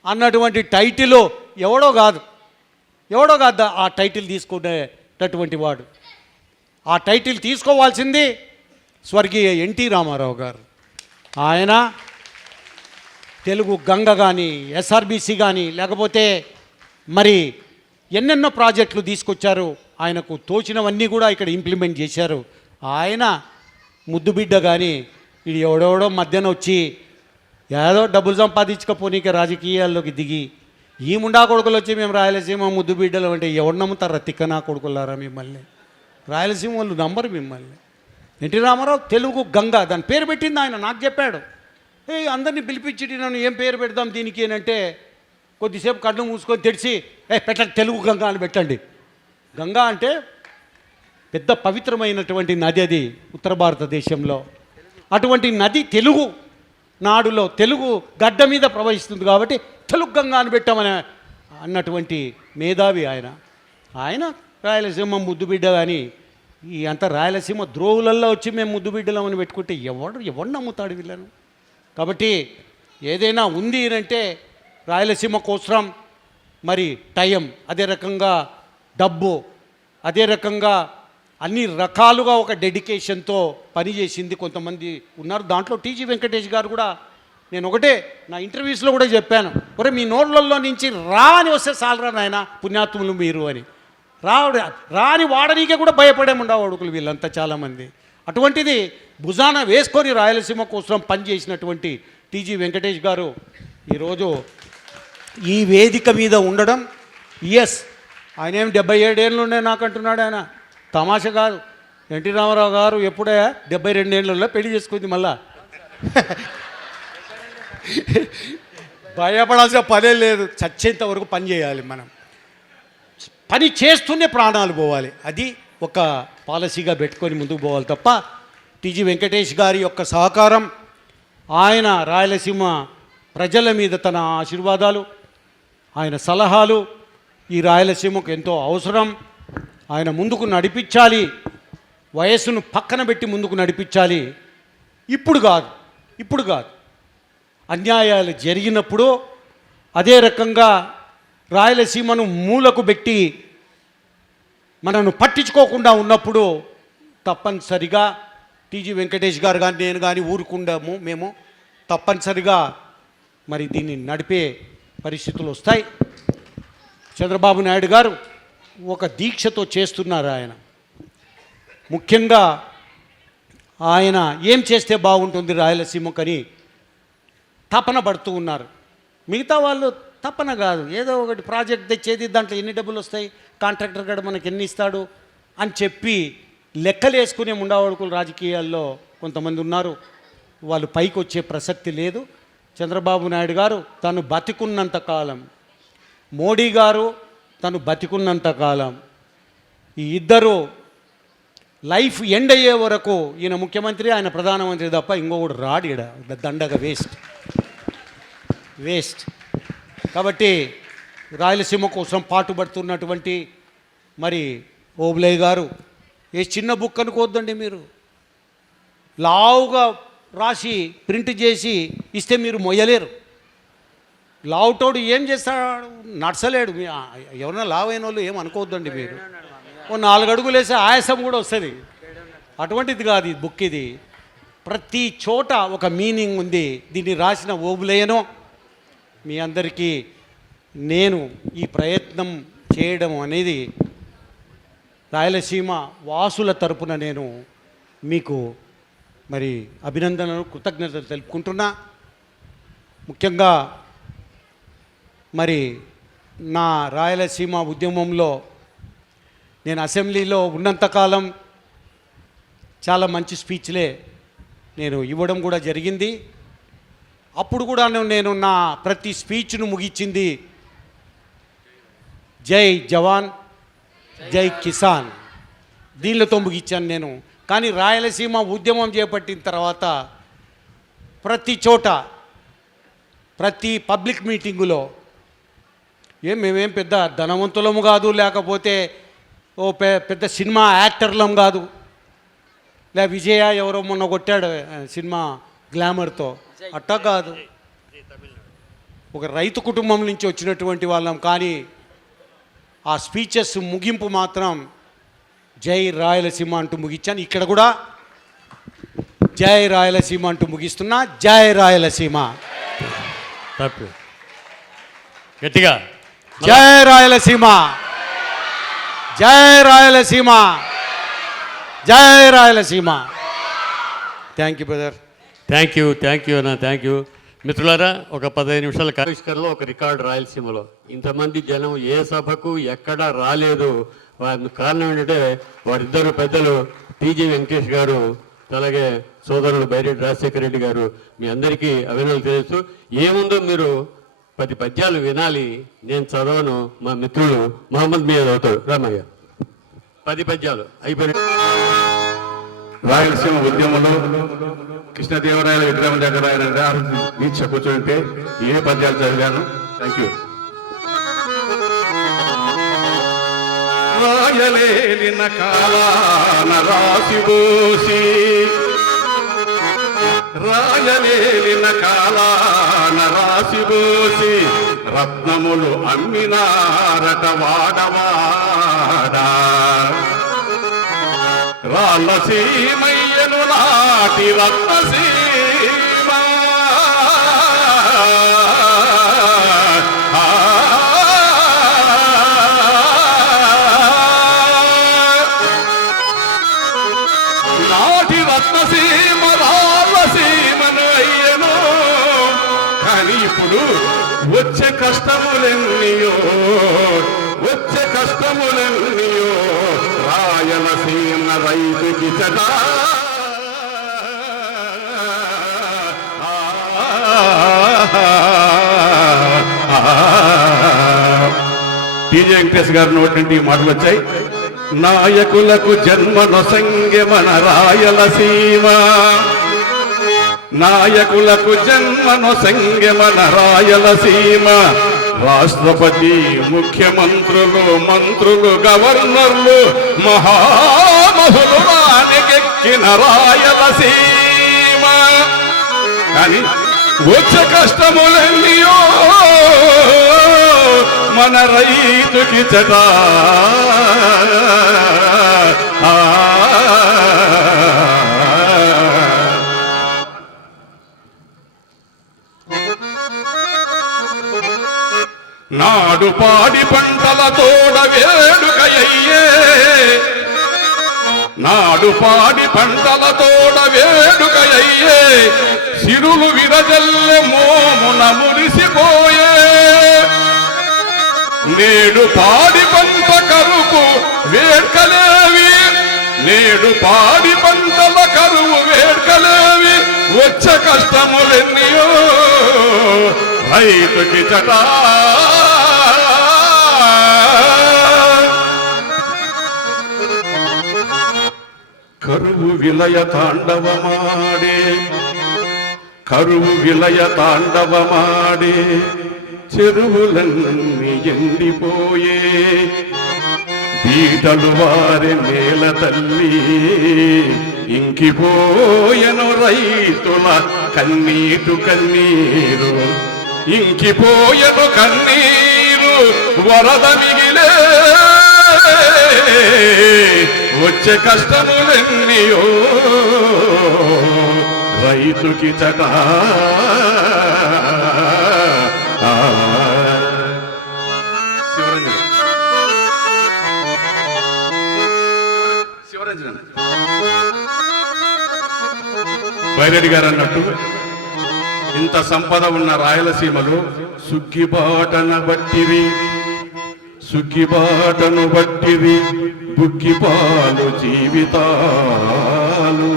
అన్నటువంటి టైటిల్ ఎవడో కాదు ఆ టైటిల్ తీసుకునేటటువంటి వాడు. ఆ టైటిల్ తీసుకోవాల్సింది స్వర్గీయ ఎన్టీ రామారావు గారు. ఆయన తెలుగు గంగ కానీ, ఎస్ఆర్బిసి కానీ, లేకపోతే మరి ఎన్నెన్నో ప్రాజెక్టులు తీసుకొచ్చారు. ఆయనకు తోచినవన్నీ కూడా ఇక్కడ ఇంప్లిమెంట్ చేశారు. ఆయన ముద్దుబిడ్డ కానీ ఇది ఎవడెవడో మధ్యన వచ్చి ఏదో డబ్బులు సంపాదించకపోనీక రాజకీయాల్లోకి దిగి ఈ ముండా కొడుకులు వచ్చి మేము రాయలసీమ ముద్దుబిడ్డలు అంటే ఎవరు నమ్ముతారా? తిక్కనా కొడుకులారా మిమ్మల్ని? రాయలసీమ వాళ్ళు నంబరు మిమ్మల్ని. ఎన్టీ రామారావు తెలుగు గంగ దాని పేరు పెట్టింది ఆయన. నాకు చెప్పాడు, అందరినీ పిలిపించి నన్ను ఏం పేరు పెడదాం దీనికి అని అంటే, కొద్దిసేపు కళ్ళు మూసుకొని తెడిచి పెట్టండి తెలుగు గంగ అని పెట్టండి. గంగా అంటే పెద్ద పవిత్రమైనటువంటి నది, అది ఉత్తర భారతదేశంలో. అటువంటి నది తెలుగు నాడులో తెలుగు గడ్డ మీద ప్రవహిస్తుంది కాబట్టి తెలుగు గంగా అని పెట్టామని అన్నటువంటి మేధావి ఆయన. ఆయన రాయలసీమ ముద్దుబిడ్డ కానీ ఈ అంత రాయలసీమ ద్రోవులల్లో వచ్చి మేము ముద్దుబిడ్డలం అని పెట్టుకుంటే ఎవడు నమ్ముతాడు వీళ్ళను? కాబట్టి ఏదైనా ఉంది అంటే రాయలసీమ కోసం మరి టైం, అదే రకంగా డబ్బు, అదే రకంగా అన్ని రకాలుగా ఒక డెడికేషన్తో పనిచేసింది కొంతమంది ఉన్నారు. దాంట్లో టీజీ వెంకటేష్ గారు కూడా. నేను ఒకటే నా ఇంటర్వ్యూస్లో కూడా చెప్పాను, ఒరే మీ నోళ్ళల్లో నుంచి రాని వస్తే చాలరా నాయన పుణ్యాత్ములు మీరు అని. రాని వాడనీకే కూడా భయపడే ఉండేవాడుకులు వీళ్ళంతా చాలామంది. అటువంటిది భుజాన వేసుకొని రాయలసీమ కోసం పనిచేసినటువంటి టీజీ వెంకటేష్ గారు ఈరోజు ఈ వేదిక మీద ఉండడం. ఎస్, ఆయన ఏం 77 ఏళ్ళు ఉండే నాకు అంటున్నాడు ఆయన. తమాషా కాదు. ఎన్టీ రామారావు గారు ఎప్పుడే 72 ఏళ్ళలో పెళ్లి చేసుకుంది. మళ్ళా భయపడాల్సిన పనే లేదు. చచ్చేంత వరకు పని చేయాలి. మనం పని చేస్తూనే ప్రాణాలు పోవాలి. అది ఒక పాలసీగా పెట్టుకొని ముందుకు పోవాలి తప్ప టీజీ వెంకటేష్ గారి యొక్క సహకారం, ఆయన రాయలసీమ ప్రజల మీద తన ఆశీర్వాదాలు, ఆయన సలహాలు ఈ రాయలసీమకు ఎంతో అవసరం. ఆయన ముందుకు నడిపించాలి, వయస్సును పక్కన పెట్టి ముందుకు నడిపించాలి. ఇప్పుడు కాదు అన్యాయాలు జరిగినప్పుడు, అదే రకంగా రాయలసీమను మూలకు పెట్టి మనను పట్టించుకోకుండా ఉన్నప్పుడు తప్పనిసరిగా టీజీ వెంకటేష్ గారు కానీ నేను కానీ ఊరుకుండాము. మేము తప్పనిసరిగా మరి దీన్ని నడిపే పరిస్థితులు వస్తాయి. చంద్రబాబు నాయుడు గారు ఒక దీక్షతో చేస్తున్నారు ఆయన. ముఖ్యంగా ఆయన ఏం చేస్తే బాగుంటుంది రాయలసీమకని తపన పడుతూ ఉన్నారు. మిగతా వాళ్ళు తపన కాదు, ఏదో ఒకటి ప్రాజెక్ట్ తెచ్చేది, దాంట్లో ఎన్ని డబ్బులు వస్తాయి, కాంట్రాక్టర్ గడ మనకి ఎన్ని ఇస్తాడు అని చెప్పి లెక్కలు వేసుకునే ముండావడుకులు రాజకీయాల్లో కొంతమంది ఉన్నారు. వాళ్ళు పైకి వచ్చే ప్రసక్తి లేదు. చంద్రబాబు నాయుడు గారు తను బతికున్నంత కాలం, మోడీ గారు తను బతికున్నంత కాలం, ఈ ఇద్దరు లైఫ్ ఎండ్ అయ్యే వరకు ఈయన ముఖ్యమంత్రి, ఆయన ప్రధానమంత్రి తప్ప ఇంకొకడు రాడు. ఈడ దండగా వేస్ట్. కాబట్టి రాయలసీమ కోసం పాటుపడుతున్నటువంటి మరి ఓబులయ్య గారు, ఏ చిన్న బుక్ అనుకోవద్దండి మీరు. లావుగా రాసి ప్రింట్ చేసి ఇస్తే మీరు మొయ్యలేరు. లావుటోడు ఏం చేస్తాడు, నడచలేడు. ఎవరన్నా లావైన వాళ్ళు ఏం అనుకోవద్దండి మీరు. ఓ 4 అడుగులు వేసే ఆయాసం కూడా వస్తుంది. అటువంటిది కాదు ఈ బుక్. ఇది ప్రతి చోట ఒక మీనింగ్ ఉంది. దీన్ని రాసిన ఓబులయ్యను మీ అందరికీ నేను ఈ ప్రయత్నం చేయడం అనేది రాయలసీమ వాసుల తరపున నేను మీకు మరి అభినందనలు, కృతజ్ఞతలు తెలుపుకుంటున్నా. ముఖ్యంగా మరి నా రాయలసీమ ఉద్యమంలో నేను అసెంబ్లీలో ఉన్నంతకాలం చాలా మంచి స్పీచ్లే నేను ఇవ్వడం కూడా జరిగింది. అప్పుడు కూడా నేను నా ప్రతి స్పీచ్ను ముగించింది జై జవాన్ జై కిసాన్ దీనిలతో ముగించాను నేను. కానీ రాయలసీమ ఉద్యమం చేపట్టిన తర్వాత ప్రతి చోట, ప్రతి పబ్లిక్ మీటింగులో మేమేం పెద్ద ధనవంతులము కాదు, లేకపోతే ఓ పెద్ద సినిమా యాక్టర్లం కాదు, లే విజయ ఎవరో మొన్న కొట్టాడు సినిమా గ్లామర్తో, అట్టా కాదు. ఒక రైతు కుటుంబం నుంచి వచ్చినటువంటి వాళ్ళం. కానీ ఆ స్పీచెస్ ముగింపు మాత్రం జై రాయలసీమ అంటూ ముగించాను. ఇక్కడ కూడా జై రాయలసీమ అంటూ ముగిస్తున్నా. జై రాయలసీమ. తప్పు గట్టిగా జై రాయలసీమ, జై రాయలసీమ, జై Rayalaseema. Thank you brother. Thank you అన్న, థ్యాంక్ యూ. మిత్రులారా, ఒక 15 నిమిషాల ఆవిష్కరణలో ఒక రికార్డు రాయలసీమలో. ఇంతమంది జనం ఏ సభకు ఎక్కడా రాలేదు. కారణం ఏంటంటే వారిద్దరు పెద్దలు టీజీ వెంకటేష్ గారు, అలాగే సోదరుడు బైరెడ్డి రాజశేఖర రెడ్డి గారు. మీ అందరికీ అభినందనలు తెలుసు. ఏముందో మీరు 10 పద్యాలు వినాలి. నేను చదవను, మా మిత్రుడు మహమ్మద్ మీద అవుతాడు. రామయ్య 10 పద్యాలు అయిపోయిన. రాయలసీమ ఉద్యమంలో కృష్ణదేవరాయల విగ్రహం దగ్గర ఆయన దీక్ష కూర్చుంటే ఏ పద్యాలు చదివాను. Thank you. రాయలేలిన కాలాన రాసిబోసి, రాయలేలిన కాలాన రాసిబోసి, రత్నములు అమ్మినారట వాడవాడా. రాళ్ళసీమయ్యను నాటి రత్నసీమ, నాటి రత్నసీమ రాళ్ళసీమను అయ్యను. కానీ ఇప్పుడు వచ్చే కష్టములెన్నయో, వచ్చే కష్టములెన్నయో రాయలసీమ రైతుకి చదా. టీజీ వెంకటేష్ గారి నోటి నుండి మాటలు వచ్చాయి. నాయకులకు జన్మనొసంగె మన రాయలసీమ, నాయకులకు జన్మనొసంగె మన రాయలసీమ. రాష్ట్రపతి, ముఖ్యమంత్రులు, మంత్రులు, గవర్నర్లు, మహామహులు వానికెక్కిన రాయలసీమ. కానీ వచ్చే కష్టములన్నీయో మన రైతుకి చటా. నాడు పాడి పంటల తోడ వేడుకయ్యే, నాడు పాడి పంటల తోడ వేడుకయ్యే, సిరులు విరజల్లె మోమున మురిసిపోయే. నేడు పాడి పంట కరుకు వేడ్కలేవి, నేడు పాడి పంటల కరువు వేడ్కలేవి, వచ్చే కష్టములెన్నయో రైతుకి చటా. కరువు విలయ తాండవమాడే, కరువు విలయ తాండవమాడే, చెరువులన్నీ ఎండిపోయే, బీటలు వారి నేల తల్లి ఇంకిపోయెను రైతుల కన్నీటు కన్నీరు, ఇంకిపోయెను కన్నీరు వరద మిగిలే, వచ్చే కష్టములెన్నయో రైతుకి చటా. శివరంజన్ బైరెడ్డి గారు అన్నట్టు ఇంత సంపద ఉన్న రాయలసీమలో సుగ్గిబాటన బట్టిరి, సుగ్గిబాటను బట్టిరి బుగ్గిపాలు జీవితాలు.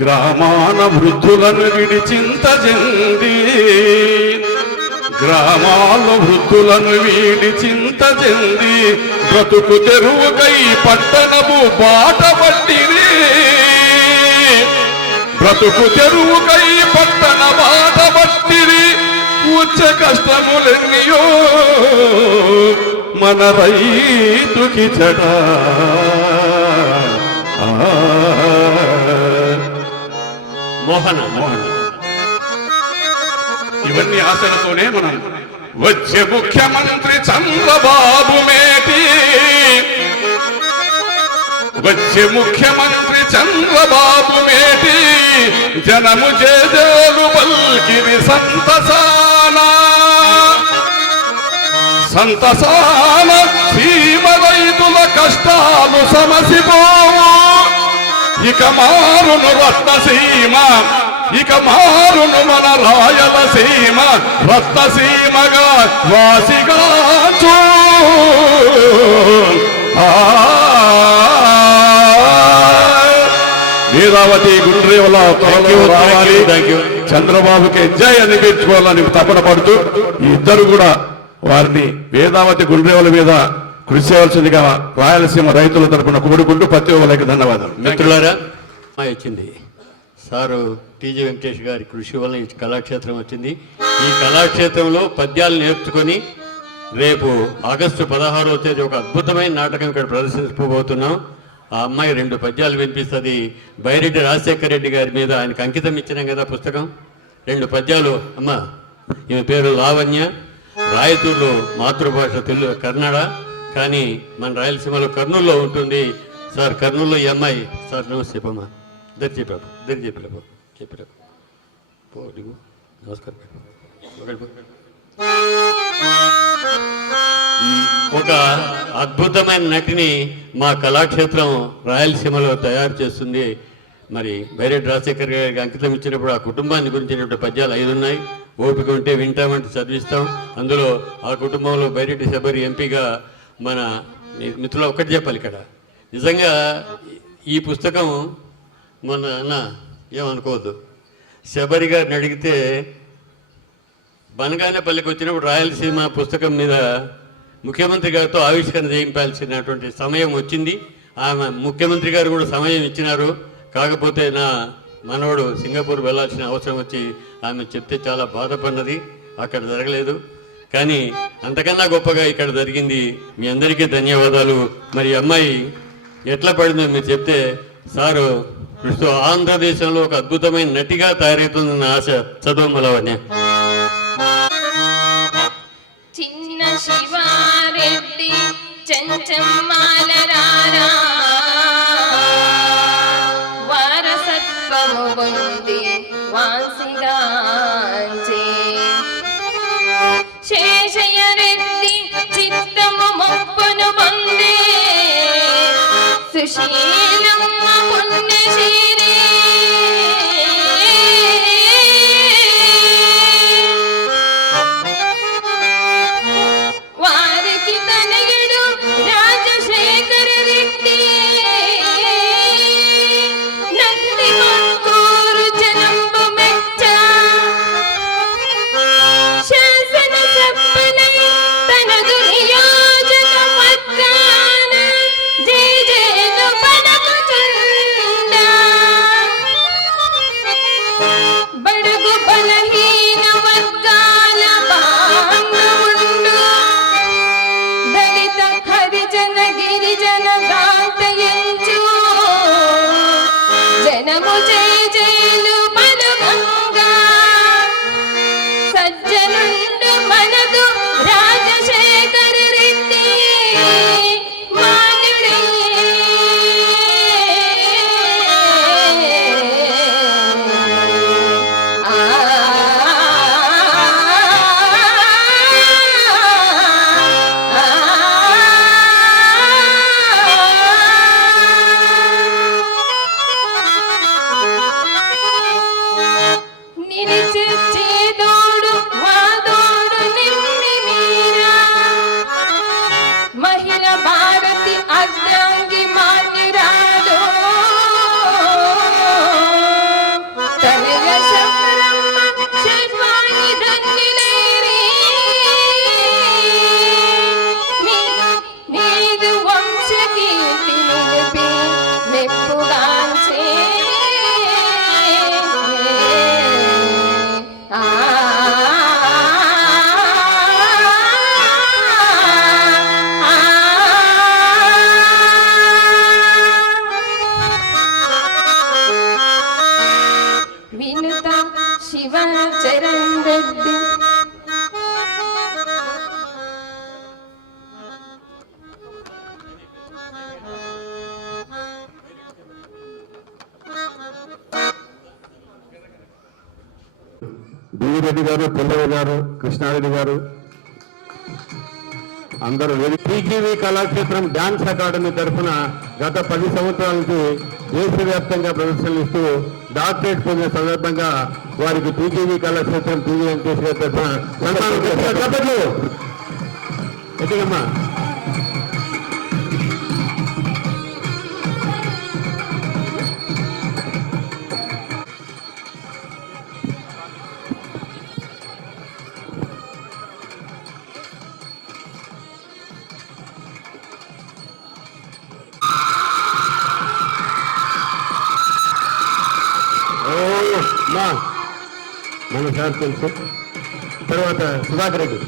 గ్రామాన వృద్ధులను విడిచింత చెంది, గ్రామాల్లో వృద్ధులను వీడిచింత చెంది, బ్రతుకు తెరువుకై పట్టణము బాట పట్టిరి, బ్రతుకు తెరువుకై పట్టణ బాట పట్టిరి, వచ్చే కష్టములెన్నయో మన రైతుకి చెడా. మోహన ఇవన్నీ ఆశలతోనే మనం వచ్చే ముఖ్యమంత్రి చంద్రబాబు మేటి, వచ్చే ముఖ్యమంత్రి చంద్రబాబు మేటి, జనము జేజేలు పల్కిరి సంతసాన, సంతసాన సీమ రైతుల కష్టాలు సమసిపోవు. ఇక మారును రత్నసీమ, ఇక మారును మన రాయలసీమ, రత్నసీమగా వాసిగాచు. వేదావతి గుండ్రేవల రావాలి, చంద్రబాబుకి జై అనిపించుకోవాలని తపన పడుతూ ఈ ఇద్దరు కూడా వారిని వేదావతి గుండ్రేవల మీద కృషి చేయవలసిందిగా రాయలసీమ రైతుల తరపున కోరుకుంటూ ప్రతి ఒక్కరికి ధన్యవాదాలు. మిత్రులారా, వచ్చింది సారు టీజీ వెంకటేష్ గారి కృషి వల్ల ఈ కళాక్షేత్రం వచ్చింది. ఈ కళాక్షేత్రంలో పద్యాలు నేర్చుకొని రేపు ఆగస్టు 16వ తేదీ ఒక అద్భుతమైన నాటకం ఇక్కడ ప్రదర్శించబోతున్నాం. ఆ అమ్మాయి 2 పద్యాలు వినిపిస్తుంది. బైరెడ్డి రాజశేఖర రెడ్డి గారి మీద ఆయనకు అంకితం ఇచ్చినాం కదా పుస్తకం. 2 పద్యాలు. అమ్మ, ఈమె పేరు లావణ్య, రాయతూరులో మాతృభాష తెలుగు కన్నడ, కానీ మన రాయలసీమలో కర్నూలులో ఉంటుంది. సార్ కర్నూలులో ఈ అమ్మాయి. సార్ నమస్తే అమ్మా. ఇద్దరు చెప్పారు నమస్కారం. ఒక అద్భుతమైన నటిని మా కళాక్షేత్రం రాయలసీమలో తయారు చేస్తుంది. మరి బైరెడ్డి రాజశేఖర్ గారికి అంకితం ఇచ్చినప్పుడు ఆ కుటుంబాన్ని గురించినటువంటి పద్యాలు 5 ఉన్నాయి. ఓపిక ఉంటే వింటామంటే చదివిస్తాం. అందులో ఆ కుటుంబంలో బైరెడ్డి శబరి ఎంపీగా మన మిత్రులు ఒక్కటి చెప్పాలి ఇక్కడ. నిజంగా ఈ పుస్తకం మన అన్న ఏమనుకోవద్దు, శబరి గారిని అడిగితే బనగానేపల్లికి వచ్చినప్పుడు రాయలసీమ పుస్తకం మీద ముఖ్యమంత్రి గారితో ఆవిష్కరణ చేయించాల్సినటువంటి సమయం వచ్చింది. ఆమె ముఖ్యమంత్రి గారు కూడా సమయం ఇచ్చినారు. కాకపోతే నా మనవడు సింగపూర్ వెళ్ళాల్సిన అవసరం వచ్చి ఆమె చెప్తే చాలా బాధపడినది. అక్కడ జరగలేదు, కానీ అంతకన్నా గొప్పగా ఇక్కడ జరిగింది. మీ అందరికీ ధన్యవాదాలు. మరి అమ్మాయి ఎట్లా పడిందో మీరు చెప్తే సారు ప్రస్తుతం ఆంధ్రదేశంలో ఒక అద్భుతమైన నటిగా తయారవుతుందన్న ఆశ. చదవమలవనే. చిన్న శివారెడ్డి చెంచమ్మాలరారా వారసత్వము పొంది వాసిగాంచే సుశీలమ్మ పుణ్యశీలి వారికి తనయుడు రాజశేఖర రెడ్డి నంది మక్కూరు జనంబు మెచ్చ శాసన సభ్యులై తనదు నియోజక వర్గాన జేజేలు పలుకుచుండా బడుగు బలహీన వర్గాల బాంధవుండు దళిత హరిజన గిరిజన గాతయంచు జనము జేజేలు పలుకంగా సజ్జనుండు మనదు రాజశేఖర రెడ్డి మానుడయ్యే నిలిచేదోడు వాదోడు నిమ్మి మీరా మహిళ భారతి అర్ధాంగి మాన్యురాలు తనయ శబరమ్మ శర్వాణి ధన్యులైరి నీదు వంశ కీర్తి నిలిపి మెప్పుగాంచే వినుత శివ చరణ్ రెడ్డి రెడ్డి గారు, పుల్లయ్య గారు, కృష్ణారెడ్డి గారు అందరూ టీజీవీ కళాక్షేత్రం డాన్స్ అకాడమీ తరఫున గత 10 సంవత్సరాల నుంచి దేశవ్యాప్తంగా ప్రదర్శనలు ఇస్తూ డాక్టరేట్ పొందిన సందర్భంగా వారికి టీజీవీ కళాక్షేత్రం టీవీ వెంకటేష్ గారి తరఫున సన్మానం చేశారు. చప్పట్లు ఎదిగమ్మా. మన సార్ తెలుసు. తర్వాత సుధాకర్ రెడ్డి.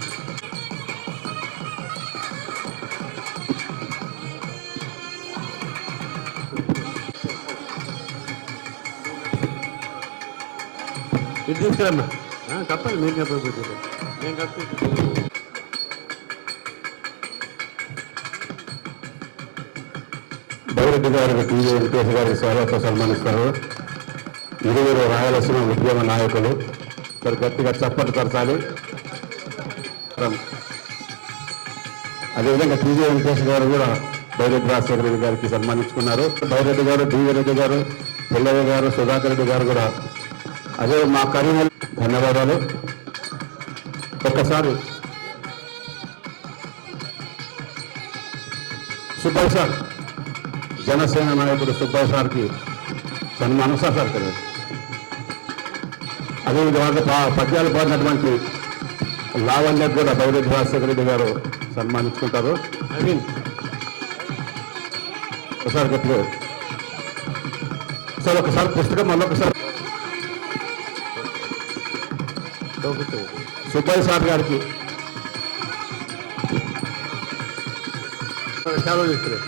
ఇది తీసుకురమ్మా. తప్పదు, మీరు చెప్పకపోతే నేను కప్పు. బైరెడ్డి గారికి టీవీ వెంకటేష్ గారికి స్వాగత సన్మానిస్తారు. ఇరువురు రాయలసీమ ఉద్యమ నాయకులు. మరి గట్టిగా చప్పట్లు పరచాలి. అదేవిధంగా టీవీ వెంకటేష్ గారు కూడా బైరెడ్డి రాజశేఖర రెడ్డి గారికి సన్మానించుకున్నారు. బైరెడ్డి గారు, డివి రెడ్డి గారు, పుల్లయ్య గారు, సుధాకర్ రెడ్డి గారు కూడా అదే మా కరీంనగర్. ధన్యవాదాలు. ఒక్కసారి సుబ్బయ్య సార్, జనసేన నాయకుడు సుబ్బయ్య సార్కి సన్మానం సార్ కదా. అదేవిధంగా పద్యాలు పాడినటువంటి లావణ్యకు కూడా బైరెడ్డి రాజశేఖర రెడ్డి గారు సన్మానించుకుంటారు. ఒకసారి గట్టిగా సార్, ఒకసారి పుస్తకం మళ్ళొకసారి సుబ్బయ్య సార్ గారికి చాలా ఇస్తారు.